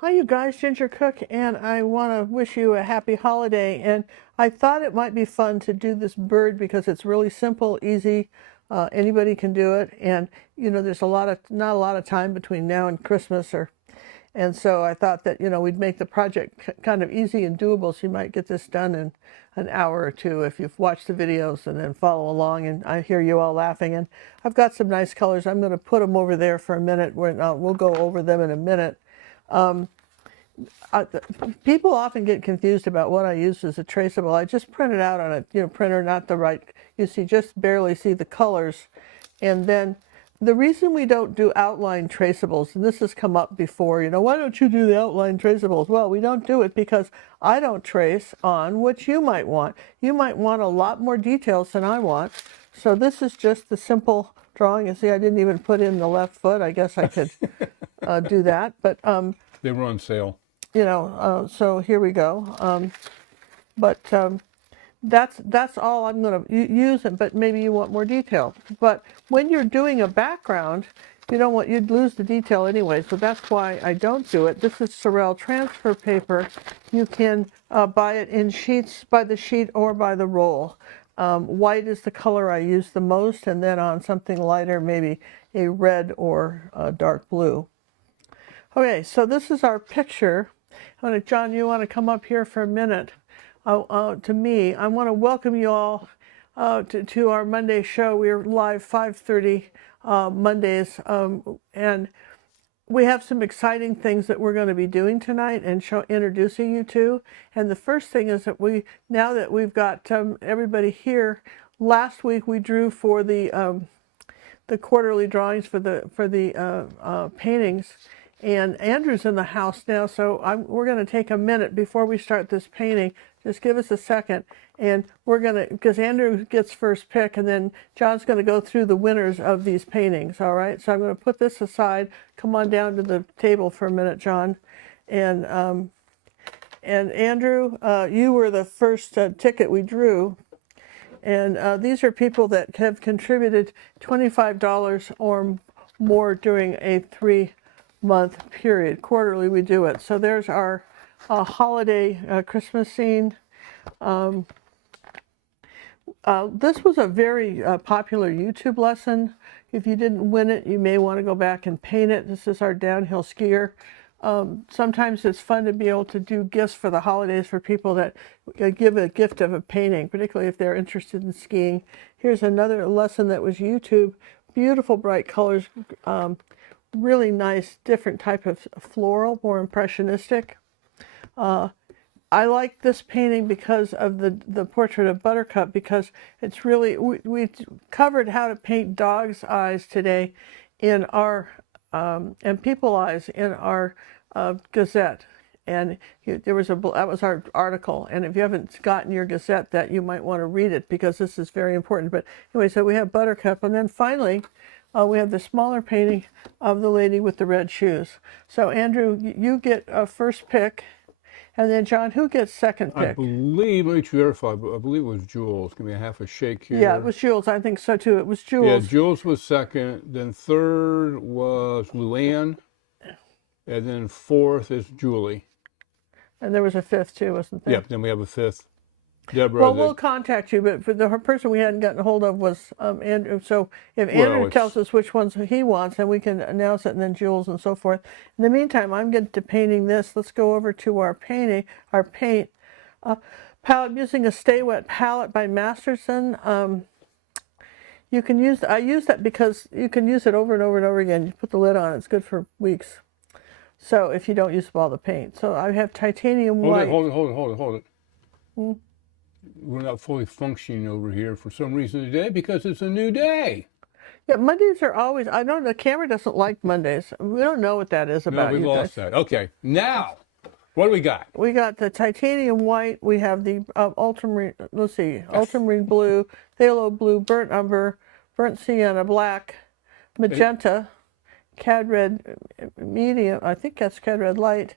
Hi, you guys, Ginger Cook, and I want to wish you a happy holiday. And I thought it might be fun to do this bird because it's really simple, easy. Anybody can do it, and there's not a lot of time between now and Christmas, and so I thought that we'd make the project kind of easy and doable. So you might get this done in an hour or two if you've watched the videos and then follow along. And I hear you all laughing, and I've got some nice colors. I'm going to put them over there for a minute. We'll go over them in a minute. People often get confused about what I use as a traceable. I just print it out on a printer, not the right. You see, just barely see the colors, and then the reason we don't do outline traceables, and this has come up before, why don't you do the outline traceables? Well, we don't do it because I don't trace on what you might want. You might want a lot more details than I want. So this is just the simple drawing. You see, I didn't even put in the left foot. I guess I could do that, but they were on sale. So here we go. That's all I'm going to use, but maybe you want more detail. But when you're doing a background, you'd lose the detail anyway, so that's why I don't do it. This is Sorel transfer paper. You can buy it in sheets, by the sheet or by the roll. White is the color I use the most, and then on something lighter, maybe a red or a dark blue. Okay, so this is our picture. John, you want to come up here for a minute? To me, I want to welcome you all to our Monday show. We're live 5:30 Mondays, and we have some exciting things that we're going to be doing tonight and introducing you to. And the first thing is that now that we've got everybody here, last week we drew for the quarterly drawings for the paintings. And Andrew's in the house now, so we're going to take a minute before we start this painting. Just give us a second, and because Andrew gets first pick, and then John's going to go through the winners of these paintings, all right? So I'm going to put this aside. Come on down to the table for a minute, John. And Andrew, you were the first ticket we drew. And these are people that have contributed $25 or more during a 3-month period. Quarterly we do it. So there's our holiday Christmas scene. This was a very popular YouTube lesson. If you didn't win it, you may want to go back and paint it. This is our downhill skier. Sometimes it's fun to be able to do gifts for the holidays for people that give a gift of a painting, particularly if they're interested in skiing. Here's another lesson that was YouTube. Beautiful bright colors. Really nice, different type of floral, more impressionistic. I like this painting because of the portrait of Buttercup, because it's really, we covered how to paint dog's eyes today in our, and people eyes in our Gazette. And that was our article. And if you haven't gotten your Gazette, that you might want to read it, because this is very important. But anyway, so we have Buttercup, and then finally, we have the smaller painting of the lady with the red shoes. So Andrew, you get a first pick, and then John, who gets second pick? I believe, let me verify, but I believe it was Jules. Give me a half a shake here. Yeah, it was Jules. I think so too. It was Jules. Yeah, Jules was second. Then third was Luann. And then fourth is Julie. And there was a fifth too, wasn't there? Yep, then we have a fifth. Deborah. Well, we'll contact you, but for the person we hadn't gotten a hold of was Andrew. So if Andrew tells us which ones he wants, then we can announce it, and then Jules and so forth. In the meantime, I'm getting to painting this. Let's go over to our paint palette. I'm using a Stay Wet palette by Masterson. You can use, I use that because you can use it over and over and over again. You put the lid on, it's good for weeks. So if you don't use up all the paint. So I have titanium white. Hold it. We're not fully functioning over here for some reason today, because it's a new day. Yeah, Mondays are always, I don't know, the camera doesn't like Mondays. We don't know what that is about. No, we lost that. Okay, now, what do we got? We got the titanium white. We have the ultramarine, let's see, ultramarine blue, phthalo blue, burnt umber, burnt sienna, black, magenta, cad red medium, I think that's cad red light.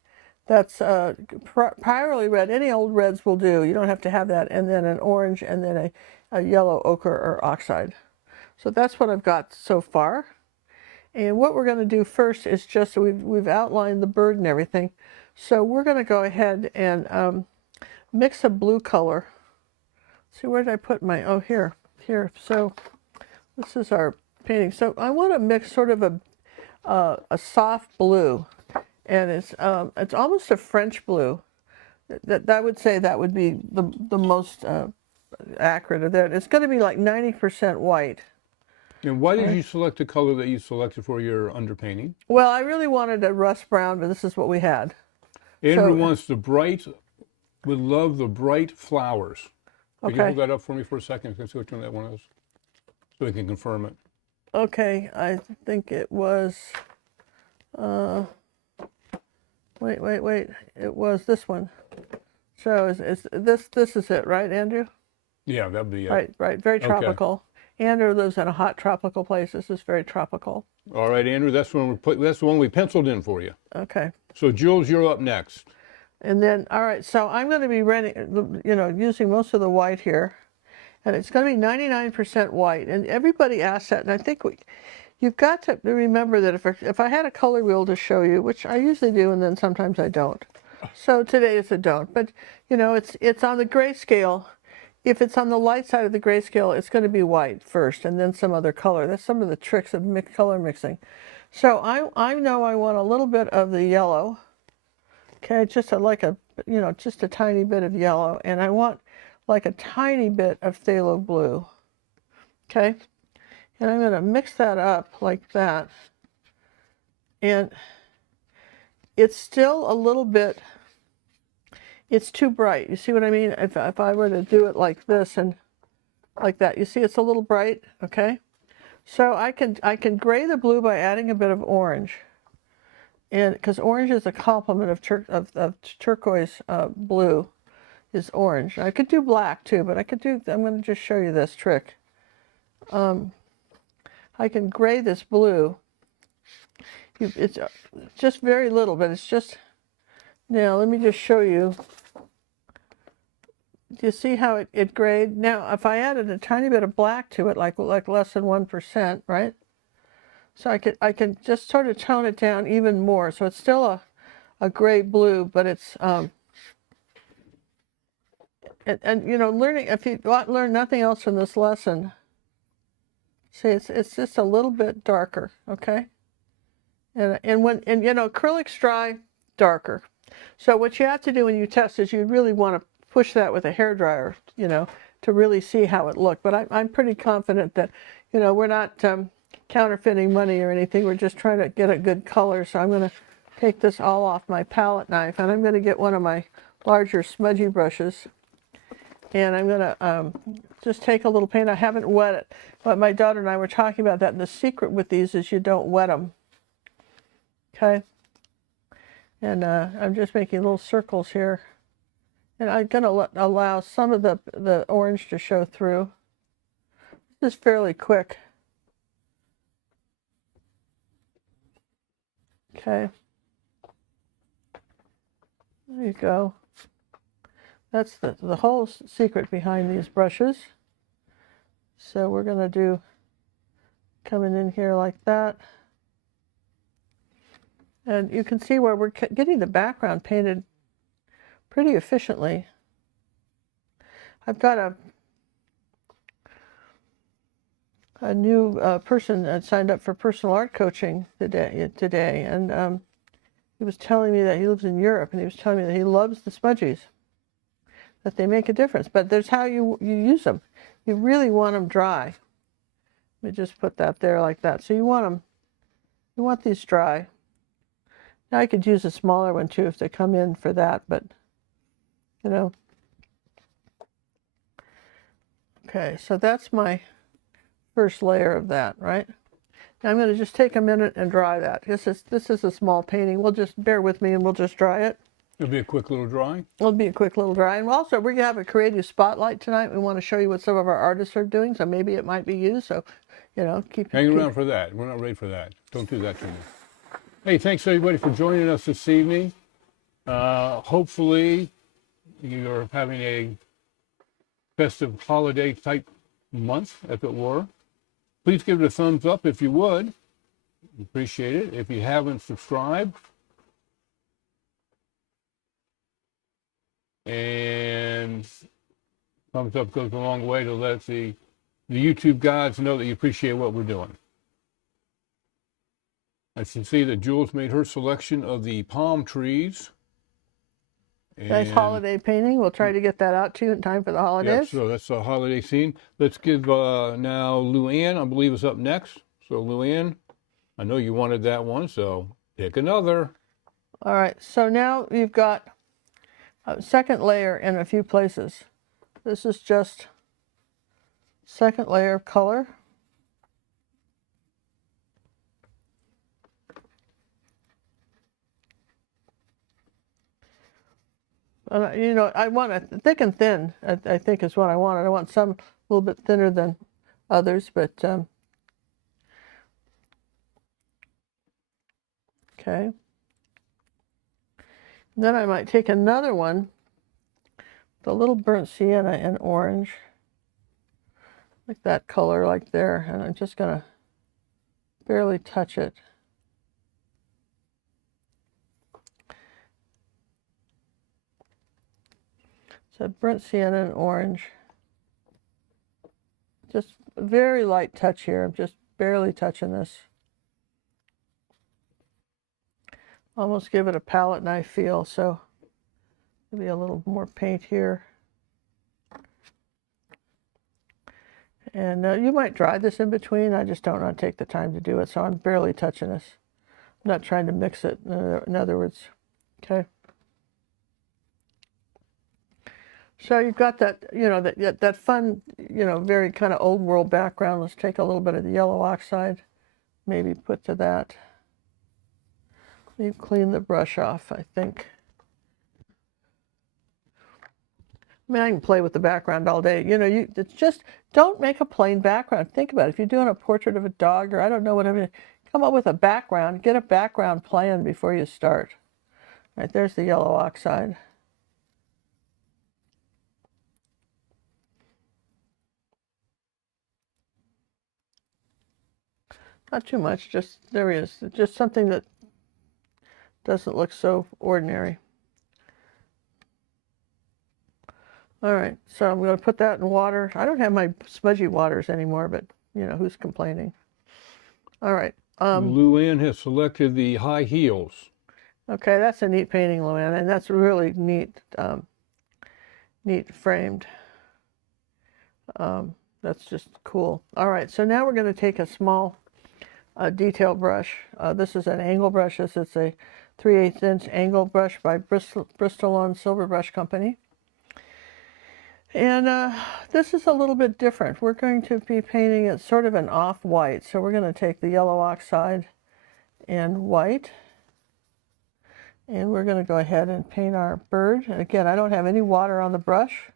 That's Pyrrole red. Any old reds will do. You don't have to have that. And then an orange, and then a yellow ochre or oxide. So that's what I've got so far. And what we're going to do first is just, we've outlined the bird and everything. So we're going to go ahead and mix a blue color. See, where did I put my, oh, here. So this is our painting. So I want to mix sort of a soft blue, and it's almost a French blue. That would say that would be the most accurate of that. It's going to be like 90% white. And why did you select the color that you selected for your underpainting? Well, I really wanted a rust brown, but this is what we had. Andrew wants the bright, would love the bright flowers. Could you hold that up for me for a second? Let's see which one that one is, so we can confirm it. Okay, I think it was, wait. It was this one. So this is it, right, Andrew? Yeah, that'd be it. Right, very tropical. Andrew lives in a hot tropical place. This is very tropical. All right, Andrew, that's the one we penciled in for you. Okay. So Jules, you're up next. And then, all right, so I'm going to be using most of the white here. And it's going to be 99% white. And everybody asks that, and I think you've got to remember that if I had a color wheel to show you, which I usually do, and then sometimes I don't. So today it's a don't. But, it's on the grayscale. If it's on the light side of the grayscale, it's going to be white first, and then some other color. That's some of the tricks of color mixing. So I know I want a little bit of the yellow. Okay, just just a tiny bit of yellow, and I want like a tiny bit of phthalo blue. Okay, and I'm going to mix that up like that, and it's still a little bit, it's too bright. You see what I mean? If I were to do it like this and like that, you see it's a little bright. Okay, so I can gray the blue by adding a bit of orange. And because orange is a complement of turquoise, blue is orange. I could do black too, but I'm going to just show you this trick. I can gray this blue. It's just very little, but it's just, now let me just show you. Do you see how it grayed? Now, if I added a tiny bit of black to it, like less than 1%, right? So I can just sort of tone it down even more. So it's still a gray blue, but it's learning, if you learn nothing else from this lesson, see it's just a little bit darker, okay? And acrylics dry darker. So what you have to do when you test is you really want to push that with a hairdryer, to really see how it looked. But I'm pretty confident that, we're not counterfeiting money or anything. We're just trying to get a good color. So I'm going to take this all off my palette knife, and I'm going to get one of my larger smudgy brushes, and I'm going to just take a little paint. I haven't wet it, but my daughter and I were talking about that, and the secret with these is you don't wet them. Okay, and I'm just making little circles here, and I'm going to allow some of the orange to show through. This is fairly quick. Okay, there you go. That's the whole secret behind these brushes. So we're going to do, coming in here like that. And you can see where we're getting the background painted pretty efficiently. I've got a new person that signed up for personal art coaching today, and he was telling me that he lives in Europe, and he was telling me that he loves the smudgies, that they make a difference. But there's how you use them. You really want them dry. Let me just put that there like that. So you want these dry. Now I could use a smaller one too if they come in for that, but Okay, so that's my first layer of that, right? Now I'm going to just take a minute and dry that. This is a small painting. We'll just bear with me and we'll just dry it. It'll be a quick little dry. It'll be a quick little dry. And also, we're going to have a creative spotlight tonight. We want to show you what some of our artists are doing, so maybe it might be you. So, Hang around for that. We're not ready for that. Don't do that to me. Hey, thanks everybody for joining us this evening. Hopefully, you're having a festive holiday type month, if it were. Please give it a thumbs up if you would. Appreciate it. If you haven't subscribed, and thumbs up goes a long way to let the YouTube gods know that you appreciate what we're doing. I can see that Jules made her selection of the palm trees. Nice holiday painting. We'll try to get that out to you in time for the holidays. Yeah, so that's a holiday scene. Let's give now Luann, I believe, is up next. So Luann, I know you wanted that one, so pick another. All right, so now you've got a second layer in a few places. This is just second layer of color. And, you know, I want it thick and thin, I think is what I want. I want some a little bit thinner than others, but okay. Then I might take another one, the little burnt sienna and orange, like that color like there, and I'm just gonna barely touch it. So burnt sienna and orange. Just a very light touch here. I'm just barely touching this. Almost give it a palette knife feel, so maybe a little more paint here. And you might dry this in between. I just don't want to take the time to do it, so I'm barely touching this. I'm not trying to mix it, in other words. Okay. So you've got that, you know, that fun, you know, very kind of old world background. Let's take a little bit of the yellow oxide, maybe put to that. You clean the brush off, I think. I mean, I can play with the background all day. You know, it's just, don't make a plain background. Think about it. If you're doing a portrait of a dog, or I don't know, whatever, come up with a background. Get a background plan before you start. Right, there's the yellow oxide. Not too much, just, there he is. Just something that doesn't look so ordinary. All right, so I'm going to put that in water. I don't have my smudgy waters anymore, but, you know, who's complaining? All right. Luann has selected the high heels. Okay, that's a neat painting, Luann, and that's really neat, neat framed. That's just cool. All right, so now we're going to take a small detail brush. This is an angle brush. This is a 3/8 inch angle brush by Bristol on Silver Brush Company. And this is a little bit different. We're going to be painting it sort of an off-white. So we're going to take the yellow oxide and white. And we're going to go ahead and paint our bird. And again, I don't have any water on the brush.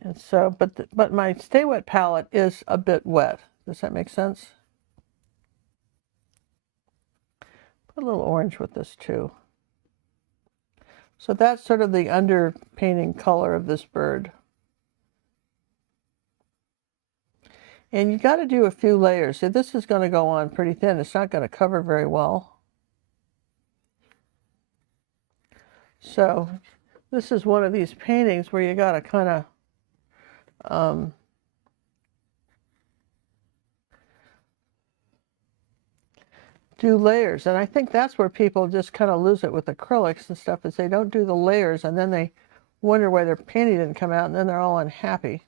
And so, but my Stay Wet palette is a bit wet. Does that make sense? Put a little orange with this too. So that's sort of the underpainting color of this bird. And you got to do a few layers. So this is going to go on pretty thin. It's not going to cover very well. So this is one of these paintings where you got to kind of do layers. And I think that's where people just kind of lose it with acrylics and stuff, is they don't do the layers, and then they wonder why their painting didn't come out, and then they're all unhappy.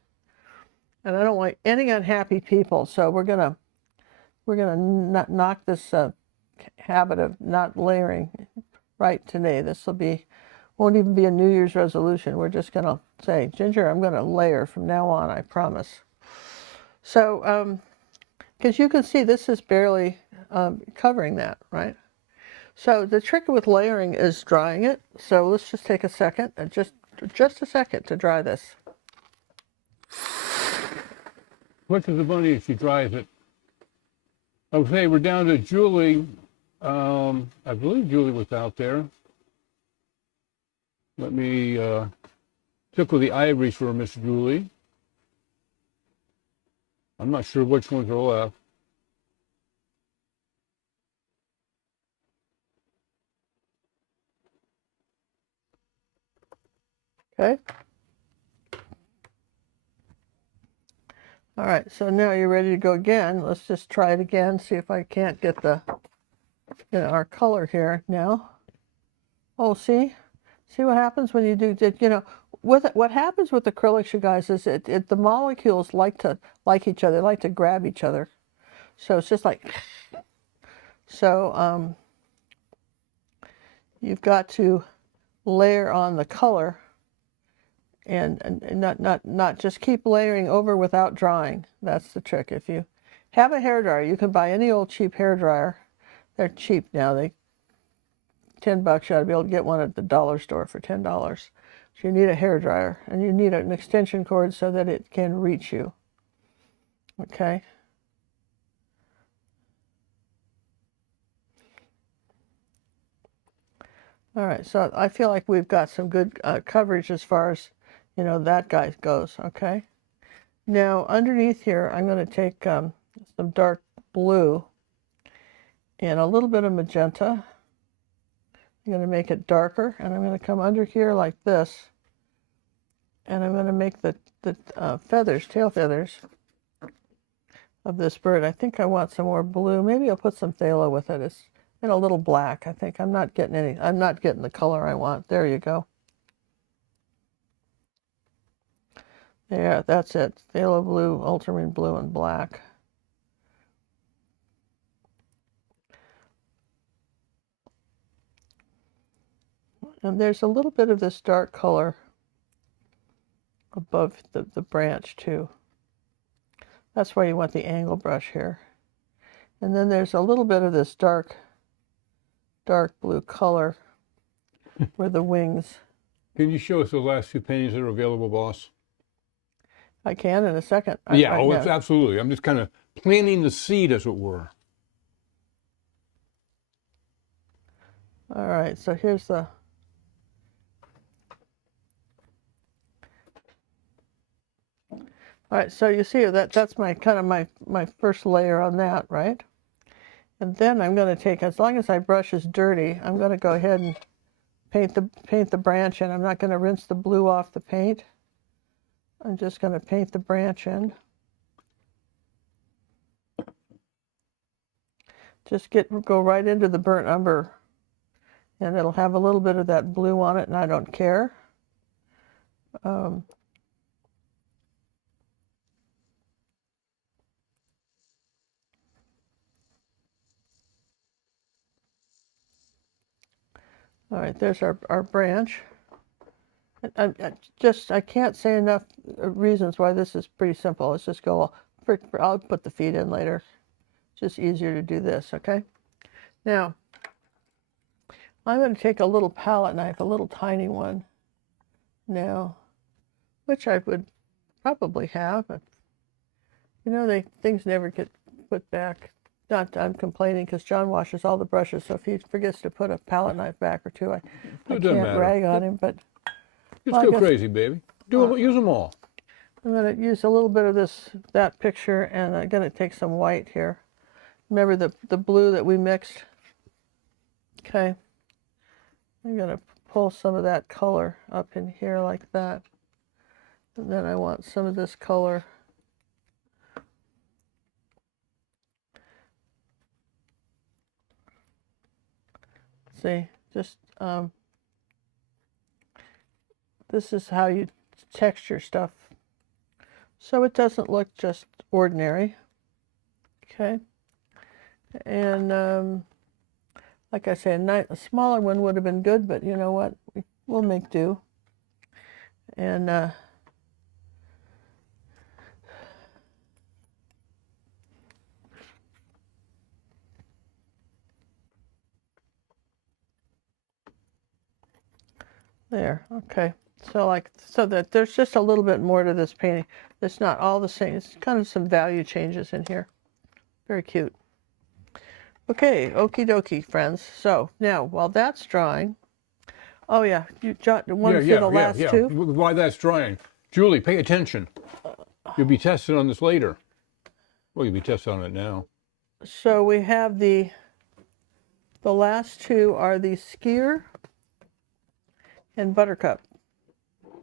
And I don't want any unhappy people, so we're gonna not knock this habit of not layering right today. This won't even be a New Year's resolution. We're just gonna say, Ginger, I'm gonna layer from now on, I promise. So because you can see this is barely covering that, right? So the trick with layering is drying it. So let's just take a second, just a second to dry this. What does the bunny if she dries it? Okay, we're down to Julie. I believe Julie was out there. Let me tickle the ivories for Miss Julie. I'm not sure which ones are left. Okay. All right, so now you're ready to go again. Let's just try it again, see if I can't get the, our color here now. Oh, see? See what happens when you do, what happens with acrylics, you guys, is the molecules like each other, they like to grab each other. So it's just like, so you've got to layer on the color and not just keep layering over without drying. That's the trick. If you have a hairdryer, you can buy any old cheap hairdryer. They're cheap now. They $10. You ought to be able to get one at the dollar store for $10. So you need a hairdryer, and you need an extension cord so that it can reach you. Okay. All right, so I feel like we've got some good coverage as far as, that guy goes, okay? Now, underneath here, I'm going to take some dark blue and a little bit of magenta. I'm going to make it darker, and I'm going to come under here like this, and I'm going to make the feathers, tail feathers of this bird. I think I want some more blue. Maybe I'll put some phthalo with it. It's in a little black. I think I'm not getting the color I want. There you go. There, that's it. Phthalo blue, ultramarine blue, and black. And there's a little bit of this dark color above the branch too. That's why you want the angle brush here. And then there's a little bit of this dark blue color where the wings. Can you show us the last few paintings that are available, boss? I can in a second. Yeah, absolutely. I'm just kind of planting the seed, as it were. All right, so here's the... All right, so you see that's my kind of my first layer on that, right? And then I'm going to take, as long as my brush is dirty, I'm going to go ahead and paint the branch in. I'm not going to rinse the blue off the paint. I'm just going to paint the branch in. Just go right into the burnt umber, and it'll have a little bit of that blue on it, and I don't care. All right, there's our branch. I can't say enough reasons why this is pretty simple. Let's just go, I'll put the feet in later. It's just easier to do this, okay? Now, I'm going to take a little palette knife, a little tiny one now, which I would probably have. But, things never get put back. Not that I'm complaining, because John washes all the brushes, so if he forgets to put a palette knife back or two, I can't rag on him. But just go crazy, baby. Use them all. I'm going to use a little bit of that picture, and I'm going to take some white here. Remember the blue that we mixed? Okay. I'm going to pull some of that color up in here like that. And then I want some of this color. See, just, this is how you texture stuff, so it doesn't look just ordinary. Okay. And like I say, a smaller one would have been good, but you know what? We'll make do. And there, okay. So that there's just a little bit more to this painting. It's not all the same. It's kind of some value changes in here. Very cute. Okay, okie dokie, friends. So now, while that's drying, oh yeah, you want to see the last two? Why that's drying. Julie, pay attention. You'll be tested on this later. Well, you'll be testing on it now. So we have the last two are the Skier and Buttercup.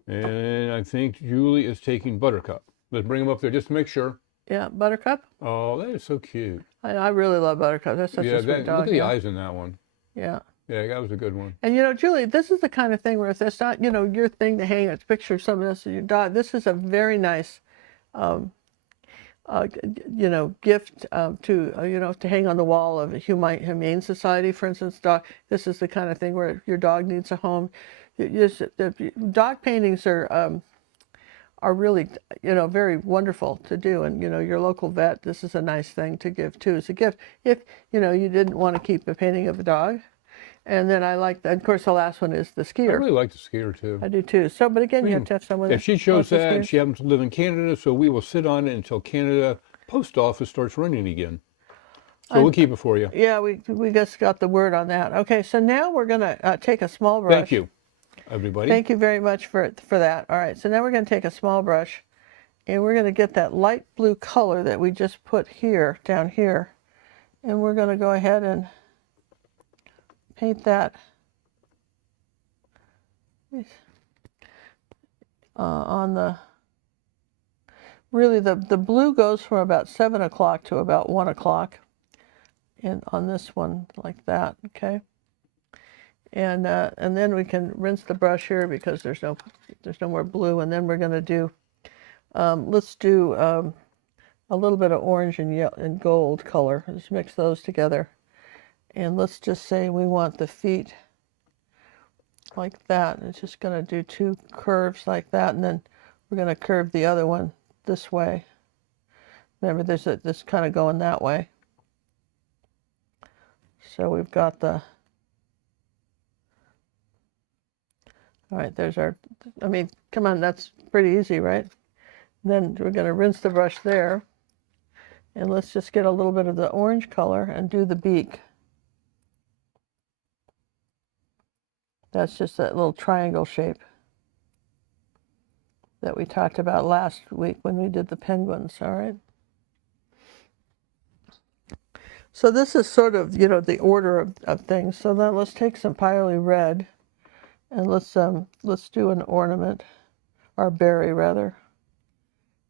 And I think Julie is taking Buttercup. Let's bring them up there just to make sure. Yeah, Buttercup. Oh, that is so cute. I really love Buttercup. That's such a sweet dog. Look at the eyes in that one. Yeah. Yeah, that was a good one. And Julie, this is the kind of thing where if it's not, your thing to hang a picture of something else in your dog, this is a very nice, gift to hang on the wall of a humane society, for instance. This is the kind of thing where your dog needs a home. Dog paintings are really, very wonderful to do. And, your local vet, this is a nice thing to give too as a gift. If, you didn't want to keep a painting of a dog. And then I like that. Of course, the last one is the Skier. I really like the Skier too. I do too. So, but again, you have to have someone. Yeah, she chose that, and she happens to live in Canada, so we will sit on it until Canada post office starts running again. So we'll keep it for you. Yeah, we just got the word on that. Okay, so now we're gonna take a small brush. Thank you, everybody. Thank you very much for that. All right, so now we're gonna take a small brush, and we're gonna get that light blue color that we just put here, down here, and we're gonna go ahead and paint that on the, really the blue goes from about 7 o'clock to about 1 o'clock, and on this one like that, okay? And then we can rinse the brush here because there's no more blue, and then we're going to do, let's do a little bit of orange and yellow and gold color. Let's mix those together, and let's just say we want the feet like that. It's just going to do 2 curves like that, and then we're going to curve the other one this way. Remember, there's this kind of going that way. So we've got the, all right, there's our, come on, that's pretty easy, right? Then we're going to rinse the brush there, and let's just get a little bit of the orange color and do the beak. That's just that little triangle shape that we talked about last week when we did the penguins, all right? So this is sort of, the order of things. So then let's take some Pyrrole red, and let's do an ornament, or berry rather.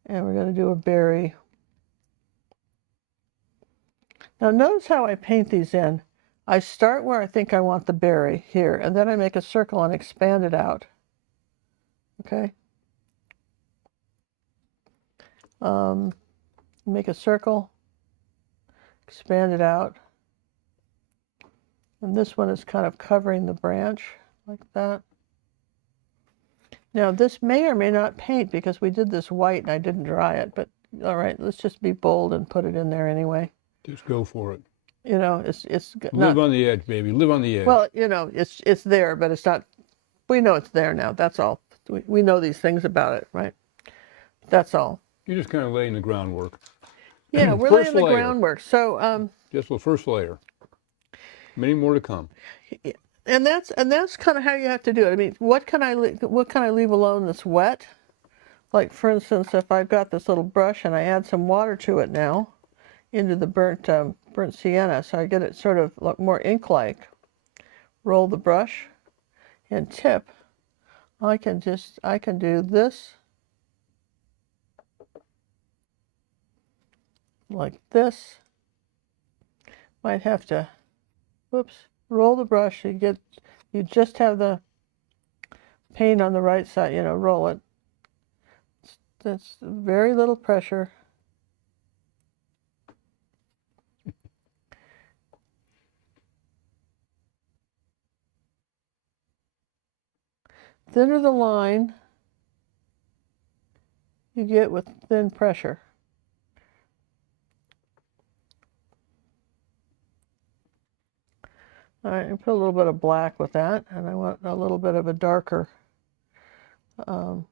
And we're going to do a berry. Now notice how I paint these in. I start where I think I want the berry here, and then I make a circle and expand it out. Okay? Make a circle, expand it out. And this one is kind of covering the branch like that. Now this may or may not paint because we did this white and I didn't dry it, but all right, let's just be bold and put it in there anyway. Just go for it. It's live on the edge, baby. Live on the edge. Well, it's there, but it's not. We know it's there now. That's all. We know these things about it, right? That's all. You're just kind of laying the groundwork. Yeah, we're laying the groundwork. So just the first layer. Many more to come. And that's kind of how you have to do it. What can I leave alone that's wet? Like for instance, if I've got this little brush and I add some water to it now, into the burnt sienna, so I get it sort of look more ink-like. Roll the brush and tip. I can do this like this. Might have to, whoops, roll the brush. You just have the paint on the right side. Roll it. That's very little pressure. Thinner the line you get with thin pressure. All right, and put a little bit of black with that, and I want a little bit of a darker, kind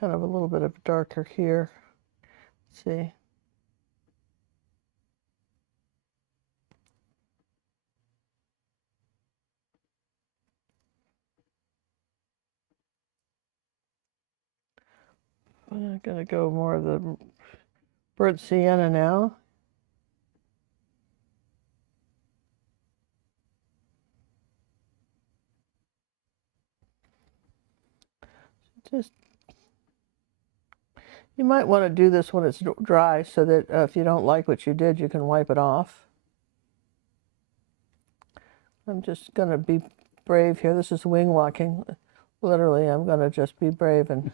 of a little bit of darker here. Let's see. I'm going to go more of the burnt sienna now. Just, you might want to do this when it's dry so that if you don't like what you did, you can wipe it off. I'm just going to be brave here. This is wing walking. Literally, I'm going to just be brave and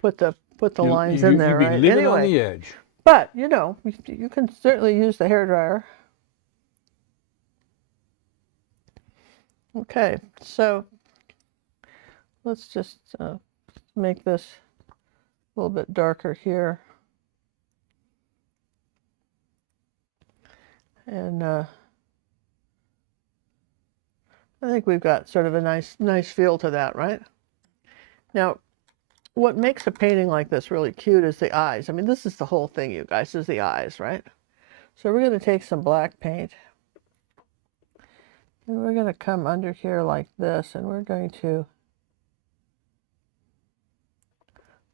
put the lines in there, right? You'd be living on the edge. But, you know, you can certainly use the hairdryer. Okay, so let's just make this a little bit darker here. And I think we've got sort of a nice feel to that, right? Now, what makes a painting like this really cute is the eyes. I mean, this is the whole thing, you guys, is the eyes, right? So we're going to take some black paint. And we're going to come under here like this, and we're going to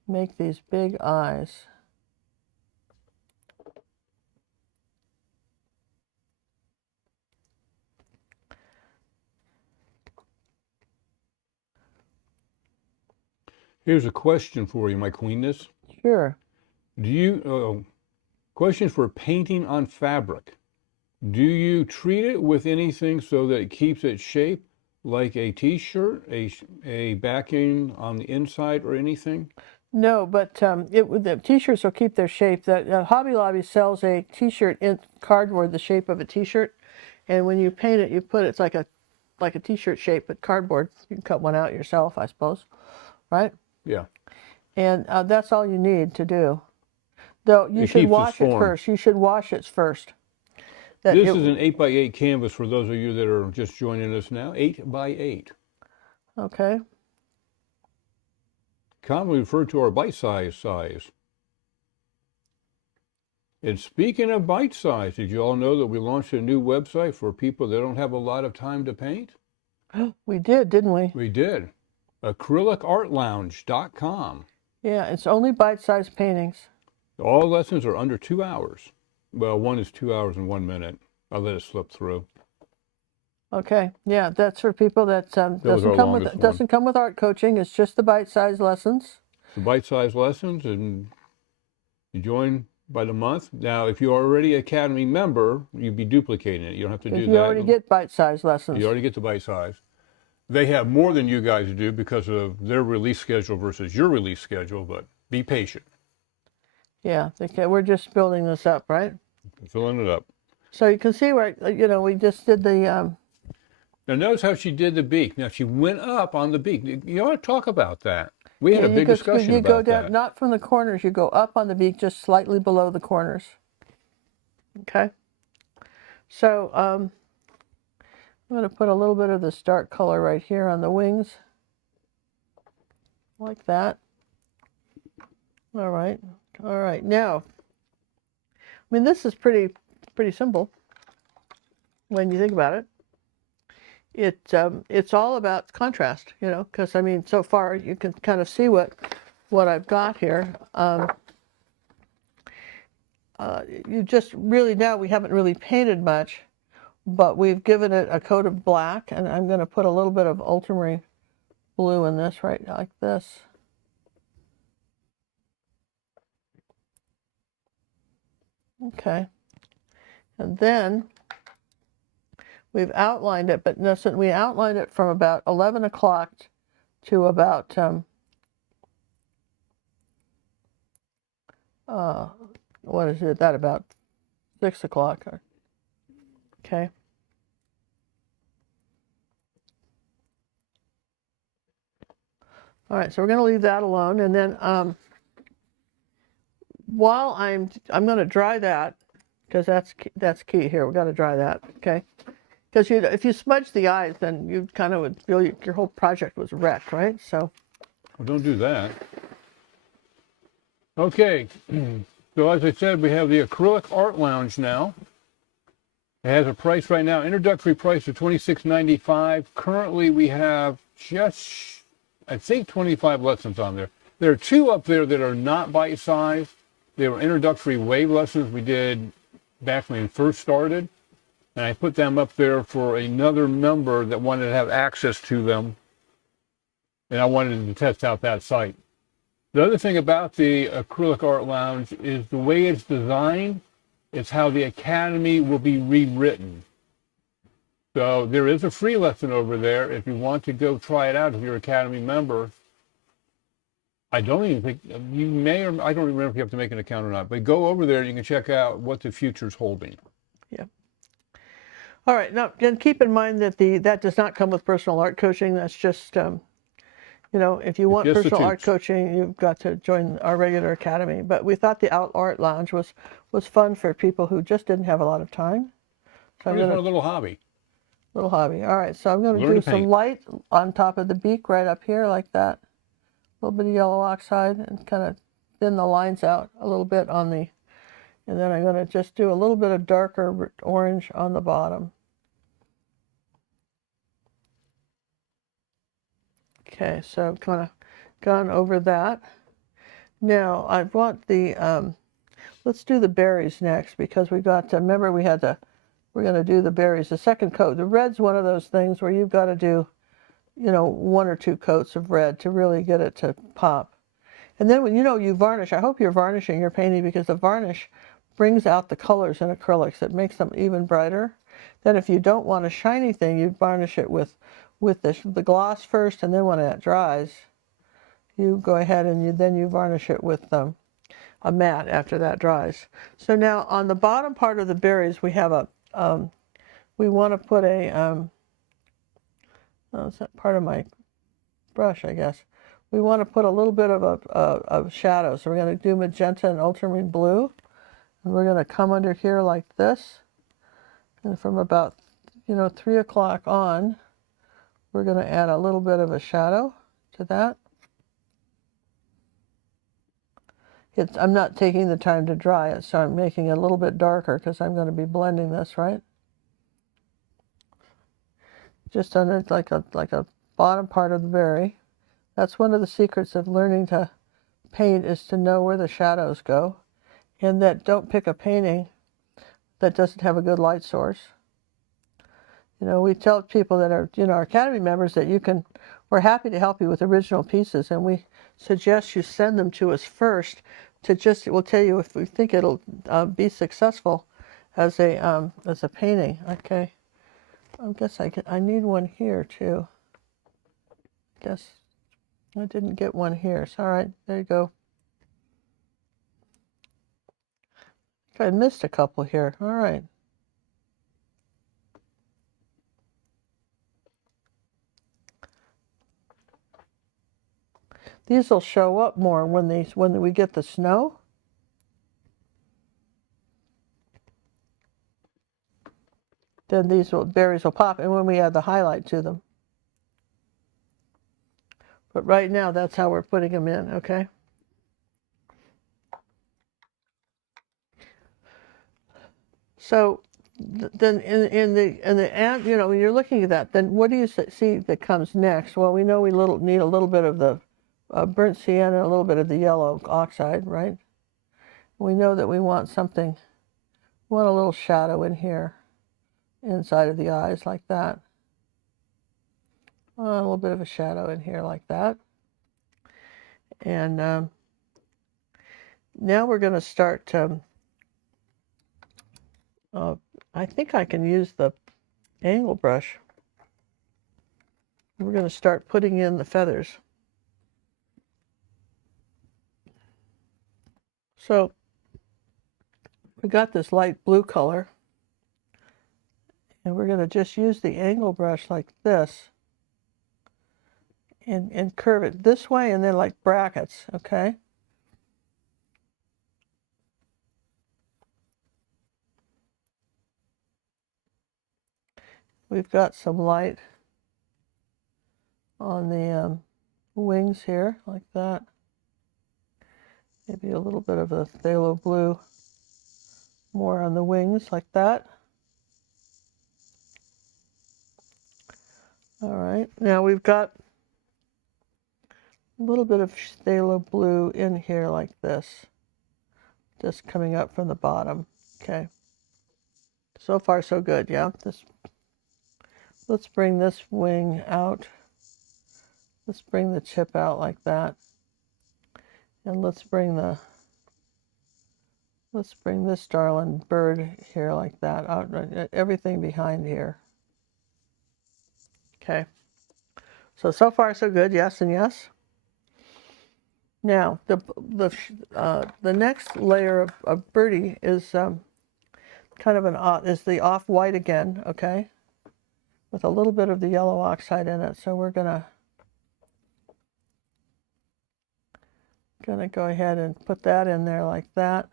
make these big eyes. Here's a question for you, my queenness. Sure. Do you, question for painting on fabric. Do you treat it with anything so that it keeps its shape, like a t-shirt, a backing on the inside or anything? No, but the t-shirts will keep their shape. Hobby Lobby sells a t-shirt in cardboard, the shape of a t-shirt, and when you paint it, it's like a t-shirt shape, but cardboard. You can cut one out yourself, I suppose, right? Yeah. And that's all you need to do. Though you should wash it first. You should wash it first. This is an 8x8 canvas for those of you that are just joining us now. 8x8. Okay. Commonly referred to our bite-size size. And speaking of bite size, did you all know that we launched a new website for people that don't have a lot of time to paint? We did, didn't we? We did. Acrylicartlounge.com. Yeah, it's only bite-sized paintings. All lessons are under 2 hours. Well, one is 2 hours and 1 minute. I'll let it slip through. Okay, yeah, that's for people that doesn't come with art coaching. It's just the bite-sized lessons. The bite-sized lessons, and you join by the month. Now, if you're already an Academy member, you'd be duplicating it. You don't have to do that. You already get bite-sized lessons. You already get the bite-size. They have more than you guys do because of their release schedule versus your release schedule, but be patient. Yeah, we're just building this up, right? Filling it up. So you can see where, we just did the... Now notice how she did the beak. Now she went up on the beak. You ought to talk about that. We had a big discussion about that. You go down, not from the corners, you go up on the beak, just slightly below the corners. Okay? So I'm going to put a little bit of this dark color right here on the wings. Like that. All right. All right. Now, I mean, this is pretty simple when you think about it. It's all about contrast, because I mean, so far you can kind of see what I've got here. You just really, now we haven't really painted much, but we've given it a coat of black, and I'm going to put a little bit of ultramarine blue in this, right like this. Okay, and then we've outlined it, but listen, we outlined it from about 11 o'clock to about what is it? That about 6 o'clock. Okay. All right, so we're going to leave that alone, and then while I'm going to dry that, because that's key here. We've got to dry that, okay? Because if you smudge the eyes, then you kind of would feel your whole project was wrecked, right? So. Well, don't do that. Okay, so as I said, we have the Acrylic Art Lounge now. It has a price right now, introductory price of $26.95. Currently, we have just, I think, 25 lessons on there. There are 2 up there that are not bite-sized. They were introductory wave lessons we did back when we first started. And I put them up there for another member that wanted to have access to them. And I wanted to test out that site. The other thing about the Acrylic Art Lounge is the way it's designed. It's how the Academy will be rewritten. So there is a free lesson over there if you want to go try it out if you're an Academy member. I don't even think you may, or I don't remember if you have to make an account or not, but go over there and you can check out what the future's holding. Yeah. All right. Now, then keep in mind that that does not come with personal art coaching. That's just, you know, if you want Just the personal art toots. coaching, you've got to join our regular academy. But we thought the Art Lounge was fun for people who just didn't have a lot of time. So I just want a little hobby. Little hobby. All right. So I'm going to Learn do to some paint. light on top of the beak right up here like that. A little bit of yellow oxide and kind of thin the lines out a little bit on the, and then I'm going to just do a little bit of darker orange on the bottom. Okay, so I've kind of gone over that. Now I want the, let's do the berries next because we got to, remember we're going to do the berries, the second coat. The red's one of those things where you've got to do, you know, 1 or 2 coats of red to really get it to pop. And then when, you know, you varnish, I hope you're varnishing your painting because the varnish brings out the colors in acrylics. It makes them even brighter. Then if you don't want a shiny thing, you varnish it with the gloss first, and then when that dries, you go ahead and then you varnish it with a matte after that dries. So now on the bottom part of the berries, we have we want to put a, oh, it's not part of my brush, I guess. We want to put a little bit of a shadow. So we're going to do magenta and ultramarine blue. And we're going to come under here like this. And from about, you know, 3 o'clock on, we're going to add a little bit of a shadow to that. I'm not taking the time to dry it, so I'm making it a little bit darker because I'm going to be blending this, right? Just under like a bottom part of the berry. That's one of the secrets of learning to paint, is to know where the shadows go, and that don't pick a painting that doesn't have a good light source. You know, we tell people that are, you know, our Academy members that we're happy to help you with original pieces, and we suggest you send them to us first we'll tell you if we think it'll be successful as a painting. Okay, I guess I need one here too. Guess I didn't get one here. So all right, there you go. I missed a couple here. All right. These will show up more when we get the snow. Then berries will pop, and when we add the highlight to them. But right now, that's how we're putting them in, okay? So then in the ad, you know, when you're looking at that, then what do you see that comes next? Well, we know we need a little bit of the burnt sienna, a little bit of the yellow oxide, right? We know that we want a little shadow in here, inside of the eyes like that. A little bit of a shadow in here like that. And now we're going to start, I think I can use the angle brush. We're going to start putting in the feathers. So we got this light blue color, and we're going to just use the angle brush like this and curve it this way, and then like brackets, okay? We've got some light on the wings here, like that. Maybe a little bit of a phthalo blue more on the wings, like that. All right, now we've got a little bit of phthalo blue in here like this. just coming up from the bottom. Okay. So far so good, yeah. Let's bring this wing out. Let's bring the chip out like that. And let's bring this darling bird here like that out, everything behind here. Okay. So far so good, yes and yes. Now, the next layer of birdie is kind of is the off-white again, okay? With a little bit of the yellow oxide in it. So we're gonna go ahead and put that in there like that.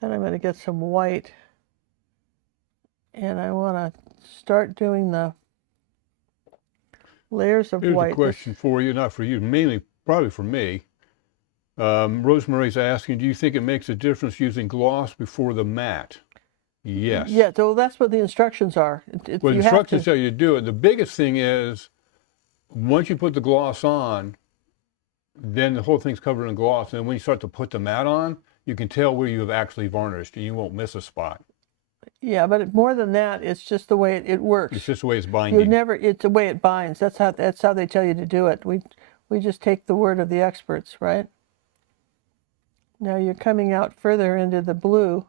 Then I'm gonna get some white, and I wanna start doing the layers of Here's white. a question for you, not for you, mainly probably for me. Rosemary's asking, do you think it makes a difference using gloss before the matte? Yes. Yeah, so that's what the instructions are. Well, the instructions tell you to do it. The biggest thing is, once you put the gloss on, then the whole thing's covered in gloss. And when you start to put the matte on, you can tell where you have actually varnished, and you won't miss a spot. Yeah, but more than that, it's just the way it works. It's just the way it's binding. It's the way it binds. That's how they tell you to do it. We just take the word of the experts, right? Now you're coming out further into the blue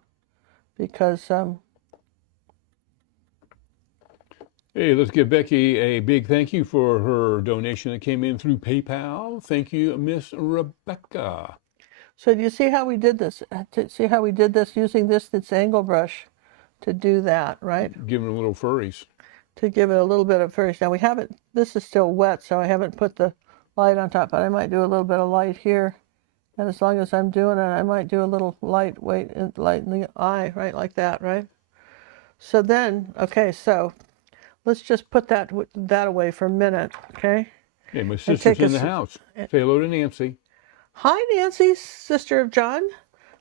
because Hey, let's give Becky a big thank you for her donation that came in through PayPal. Thank you, Miss Rebecca. So do you see how we did this? See how we did this using this angle brush to do that, right? Giving it a little furries. To give it a little bit of furries. Now we haven't, this is still wet, so I haven't put the light on top, but I might do a little bit of light here. And as long as I'm doing it, I might do a little light in the eye, right, like that, right? So then, okay, so let's just put that away for a minute, okay? Hey, my sister's in the house. Say hello to Nancy. Hi, Nancy, sister of John.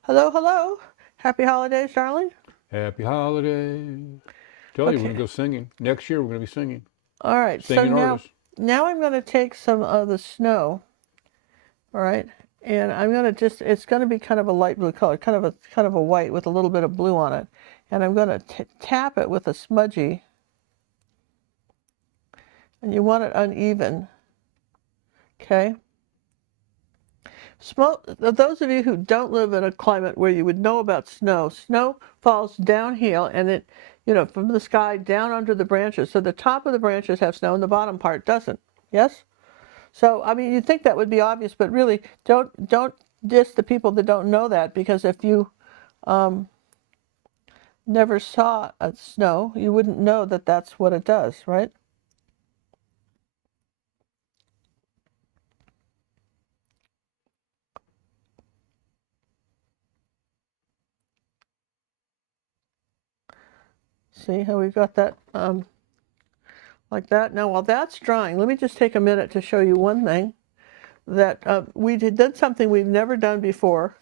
Hello, hello. Happy holidays, darling. Happy holidays. Tell you, we're going to go singing. Next year, we're going to be singing. All right, Singing so artists. now I'm going to take some of the snow, all right? And I'm going to it's going to be kind of a light blue color, kind of a white with a little bit of blue on it. And I'm going to tap it with a smudgy. And you want it uneven, okay? Those of you who don't live in a climate where you would know about snow falls downhill and it, from the sky down under the branches. So the top of the branches have snow and the bottom part doesn't. Yes? So, I mean, you'd think that would be obvious, but really don't diss the people that don't know that, because if you never saw snow, you wouldn't know that that's what it does, right? See how we've got that like that? Now, while that's drying, let me just take a minute to show you one thing that we did something we've never done before.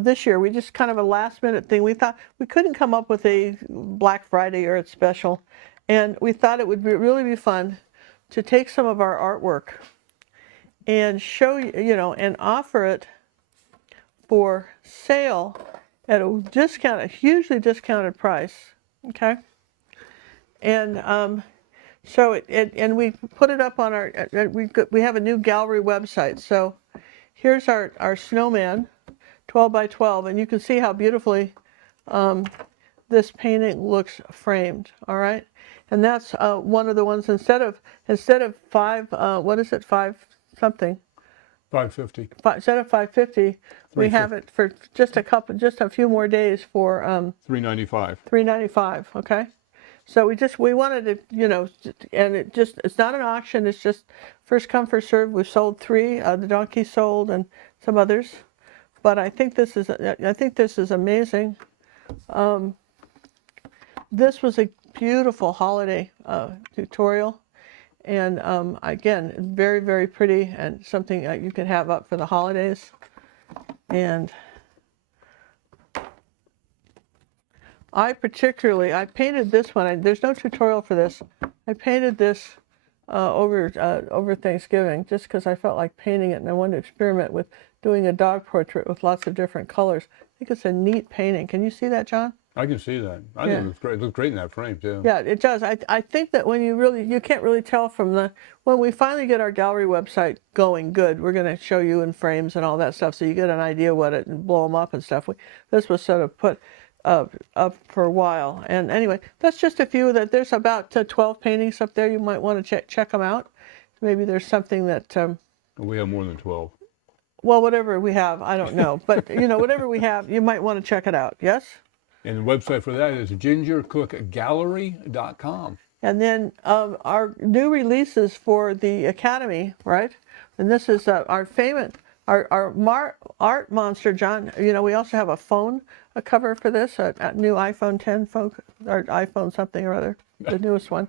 This year, we just kind of a last minute thing. We thought we couldn't come up with a Black Friday or a special, and we thought it would really be fun to take some of our artwork and show and offer it for sale at a hugely discounted price. Okay, and so and we put it up on our we have a new gallery website. So here's our snowman, 12 by 12, and you can see how beautifully this painting looks framed. All right, and that's one of the ones instead of five what is it, five something, 550. Instead of 550, we have it for just a few more days for $3.95. $3.95. Okay, so we wanted to and it's not an auction. It's just first come first served. We've sold 3. The donkey sold and some others, but I think this is amazing. This was a beautiful holiday tutorial. And again, very, very pretty, and something you can have up for the holidays. And I painted this one. There's no tutorial for this. I painted this over Thanksgiving, just because I felt like painting it, and I wanted to experiment with doing a dog portrait with lots of different colors. I think it's a neat painting. Can you see that, John? I can see that. I think it looks great. It looks great in that frame too. Yeah, it does. I think that when you can't really tell from when we finally get our gallery website going good, we're going to show you in frames and all that stuff, so you get an idea what it and blow them up and stuff. This was sort of put up for a while, and anyway, that's just a few. That there's about 12 paintings up there. You might want to check them out. Maybe there's something that we have more than 12. Well, whatever we have, I don't know, but whatever we have, you might want to check it out. Yes. And the website for that is gingercookgallery.com. And then our new releases for the Academy, right? And this is our famous, our art monster, John. We also have a phone, a cover for this, a new iPhone 10 phone, or iPhone something or other, the newest one.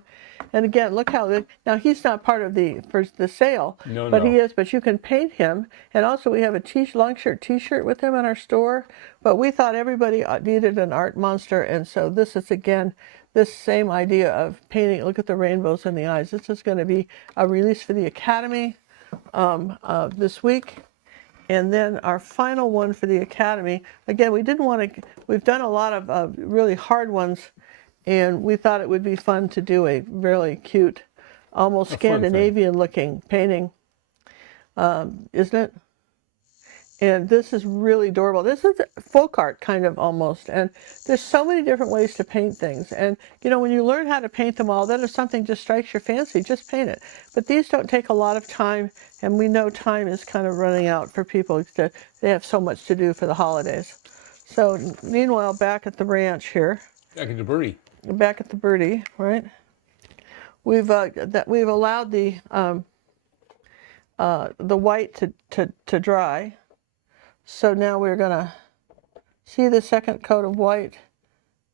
And again, look how now he's not part of the sale, but he is. But you can paint him, and also we have a long shirt T-shirt with him in our store. But we thought everybody needed an art monster, and so this is again this same idea of painting. Look at the rainbows in the eyes. This is going to be a release for the Academy this week. And then our final one for the Academy, again, we didn't want to, we've done a lot of really hard ones, and we thought it would be fun to do a really cute, almost Scandinavian looking painting, isn't it? And this is really adorable. This is folk art kind of almost. And there's so many different ways to paint things. And when you learn how to paint them all, then if something just strikes your fancy, just paint it. But these don't take a lot of time. And we know time is kind of running out for people. They have so much to do for the holidays. So meanwhile, back at the ranch here. Back at the birdie. Back at the birdie, right? We've allowed the white to dry. So now we're going to see the second coat of white,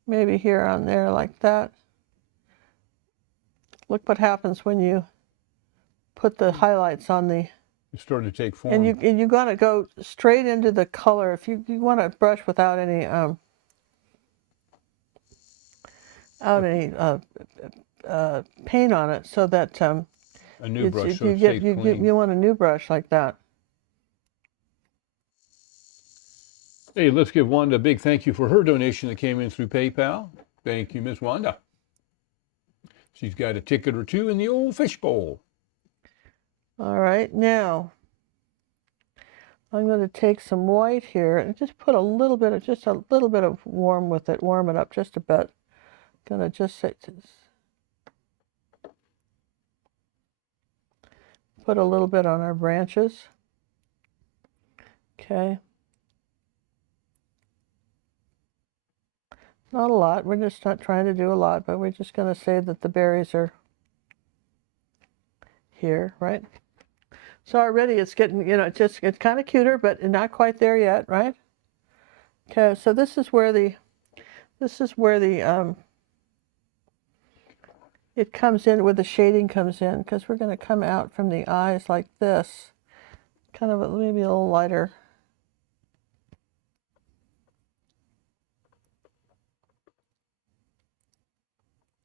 maybe here on there like that. Look what happens when you put the highlights on the... It's starting to take form. And you got to go straight into the color. If you want to brush without any paint on it, so that a new brush, so it stays clean. You want a new brush like that. Hey, let's give Wanda a big thank you for her donation that came in through PayPal. Thank you, Miss Wanda. She's got a ticket or two in the old fishbowl. All right, now I'm going to take some white here and just put a little bit of warm with it, warm it up just a bit. Going to just put a little bit on our branches. Okay. Not a lot. We're just not trying to do a lot, but we're just going to say that the berries are here, right? So already it's getting, it's kind of cuter, but not quite there yet, right? Okay, so this is where the it comes in, where the shading comes in, because we're going to come out from the eyes like this, kind of maybe a little lighter.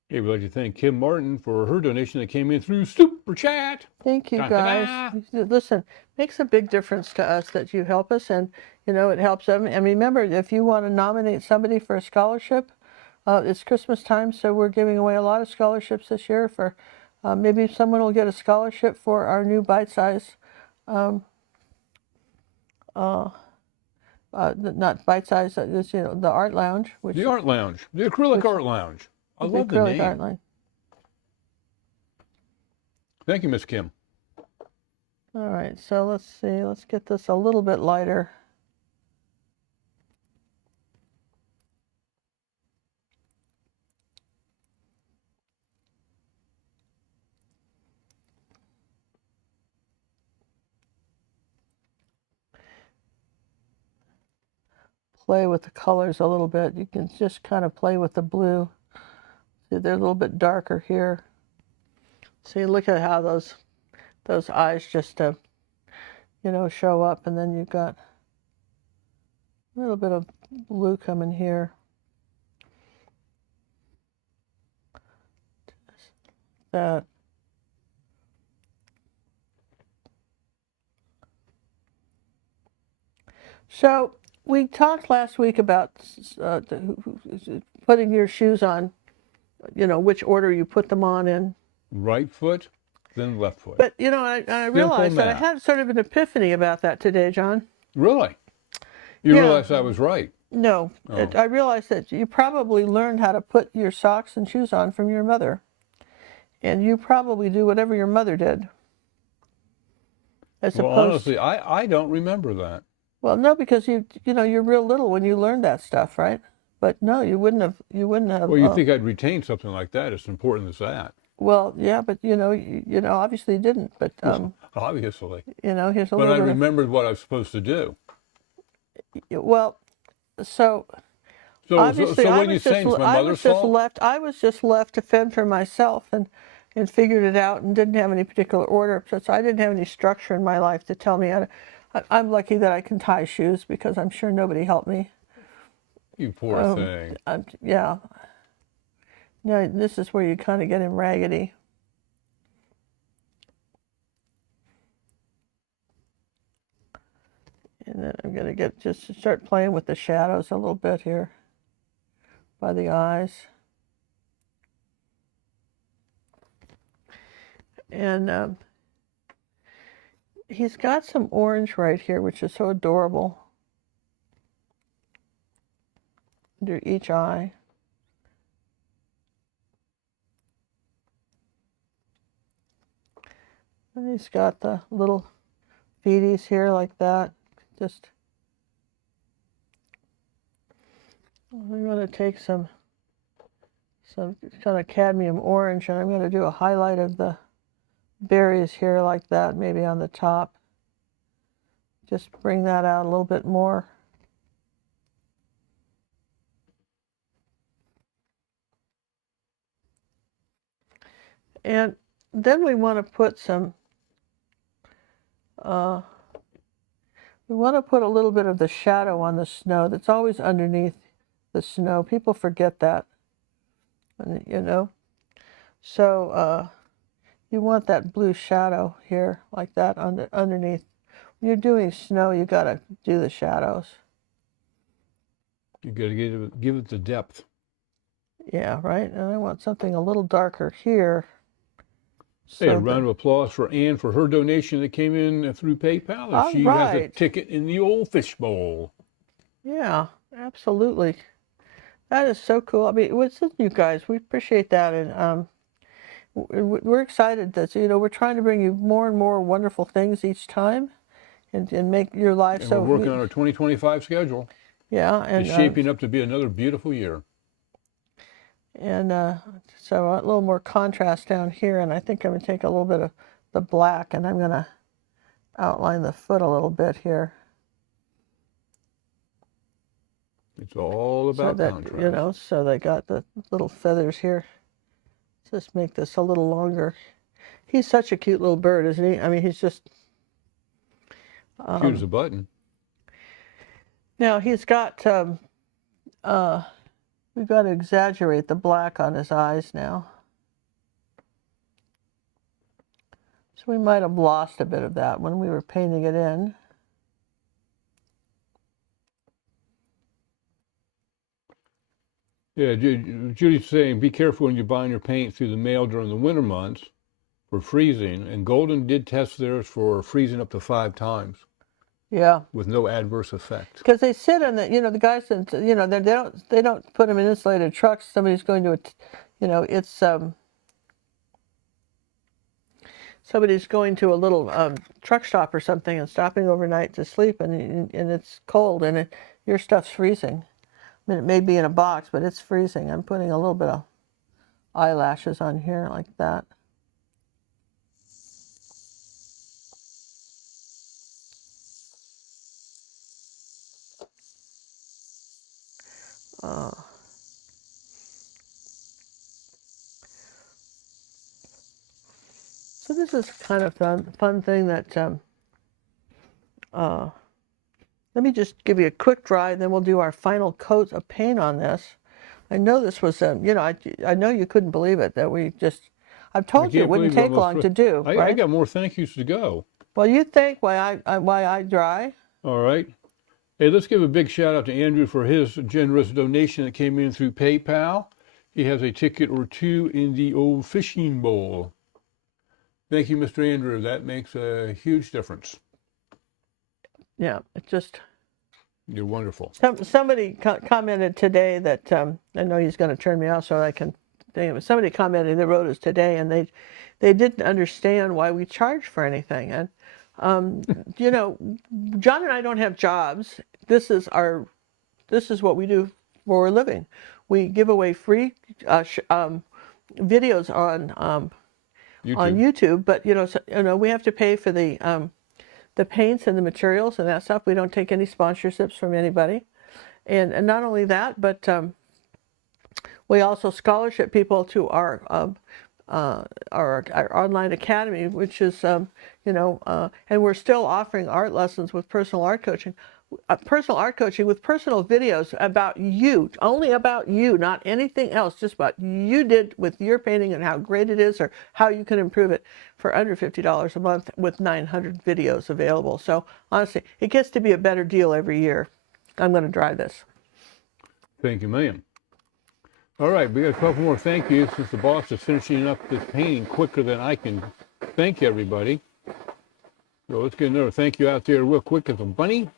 Hey, we'd like to thank Kim Martin for her donation that came in through Super Chat. Thank you, guys. Listen, makes a big difference to us that you help us, and it helps them. And remember, if you want to nominate somebody for a scholarship, it's Christmas time, so we're giving away a lot of scholarships this year. For maybe someone will get a scholarship for our new bite-size, not bite-size, the Art Lounge. The Art Lounge, the Acrylic Art Lounge. I love the name. Art line. Thank you, Miss Kim. All right, so let's see. Let's get this a little bit lighter. Play with the colors a little bit. You can just kind of play with the blue. See, they're a little bit darker here. See, look at how those eyes just show up, and then you've got a little bit of blue coming here. That. So we talked last week about putting your shoes on, which order you put them on in. Right foot, then left foot. But, I realized that I math. had sort of an epiphany about that today, John. Really? You Yeah. realize I was right? No, Oh. I realized that you probably learned how to put your socks and shoes on from your mother. And you probably do whatever your mother did. As Well, opposed, honestly, I don't remember that. well, no, because you're real little when you learned that stuff, right? But no, you wouldn't have. Well, you think I'd retain something like that? It's important as that. Well, yeah, but obviously you didn't. But Obviously. here's a But little I bit remembered what I was supposed to do. well, so So obviously what are you saying? It's my mother's fault? I was just left to fend for myself and figured it out and didn't have any particular order. So I didn't have any structure in my life to tell me how to. I'm lucky that I can tie shoes because I'm sure nobody helped me. You poor thing. Yeah. No, this is where you kind of get in raggedy. And then I'm going to just start playing with the shadows a little bit here by the eyes. And he's got some orange right here, which is so adorable. Under each eye. And he's got the little feeties here like that. Just, I'm going to take some kind of cadmium orange, and I'm going to do a highlight of the berries here like that, maybe on the top. Just bring that out a little bit more. And then we want to put some, we want to put a little bit of the shadow on the snow that's always underneath the snow. People forget that, So you want that blue shadow here like that underneath. When you're doing snow, you got to do the shadows. You got to give it the depth. Yeah, right. And I want something a little darker here. Hey, a round of applause for Ann for her donation that came in through PayPal. And she has a ticket in the old fishbowl. Yeah, absolutely. That is so cool. I mean, listen, you guys, we appreciate that. And we're excited that, we're trying to bring you more and more wonderful things each time and make your life and we're working on our 2025 schedule. Yeah. And it's shaping up to be another beautiful year. And so a little more contrast down here, and I think I'm going to take a little bit of the black, and I'm going to outline the foot a little bit here. It's all about contrast. So they got the little feathers here. Just make this a little longer. He's such a cute little bird, isn't he? I mean, he's just... cute as a button. Now, he's got... we've got to exaggerate the black on his eyes now. So we might have lost a bit of that when we were painting it in. Yeah, Judy's saying, be careful when you're buying your paint through the mail during the winter months for freezing. And Golden did test theirs for freezing up to 5 times. Yeah. With no adverse effect. Because they sit in the, the guys that, they don't put them in insulated trucks. Somebody's going to, somebody's going to a little truck stop or something and stopping overnight to sleep, and it's cold, and your stuff's freezing. I mean, it may be in a box, but it's freezing. I'm putting a little bit of eyelashes on here like that. So this is kind of fun thing that, let me just give you a quick dry, and then we'll do our final coat of paint on this. I know this was, I know you couldn't believe it, that we just, I've told you it wouldn't take long to do, right? I got more thank yous to go. Well, you think why I dry? All right. Hey, let's give a big shout out to Andrew for his generous donation that came in through PayPal. He has a ticket or two in the old fishing bowl. Thank you, Mr. Andrew. That makes a huge difference. Yeah, it just. You're wonderful. Somebody commented today that I know he's going to turn me off so I can. Somebody commented, they wrote us today, and they didn't understand why we charge for anything. And John and I don't have jobs. This is what we do for a living. We give away free videos on YouTube, but we have to pay for the paints and the materials and that stuff. We don't take any sponsorships from anybody, and not only that, but we also scholarship people to our online academy, which is and we're still offering art lessons with personal art coaching. Personal art coaching with personal videos about you, only about you, not anything else, just what you did with your painting and how great it is or how you can improve it for under $50 a month with 900 videos available. So honestly, it gets to be a better deal every year. I'm going to try this. Thank you, ma'am. All right, we got a couple more thank yous since the boss is finishing up this painting quicker than I can thank everybody. So let's get another thank you out there real quick as a bunny.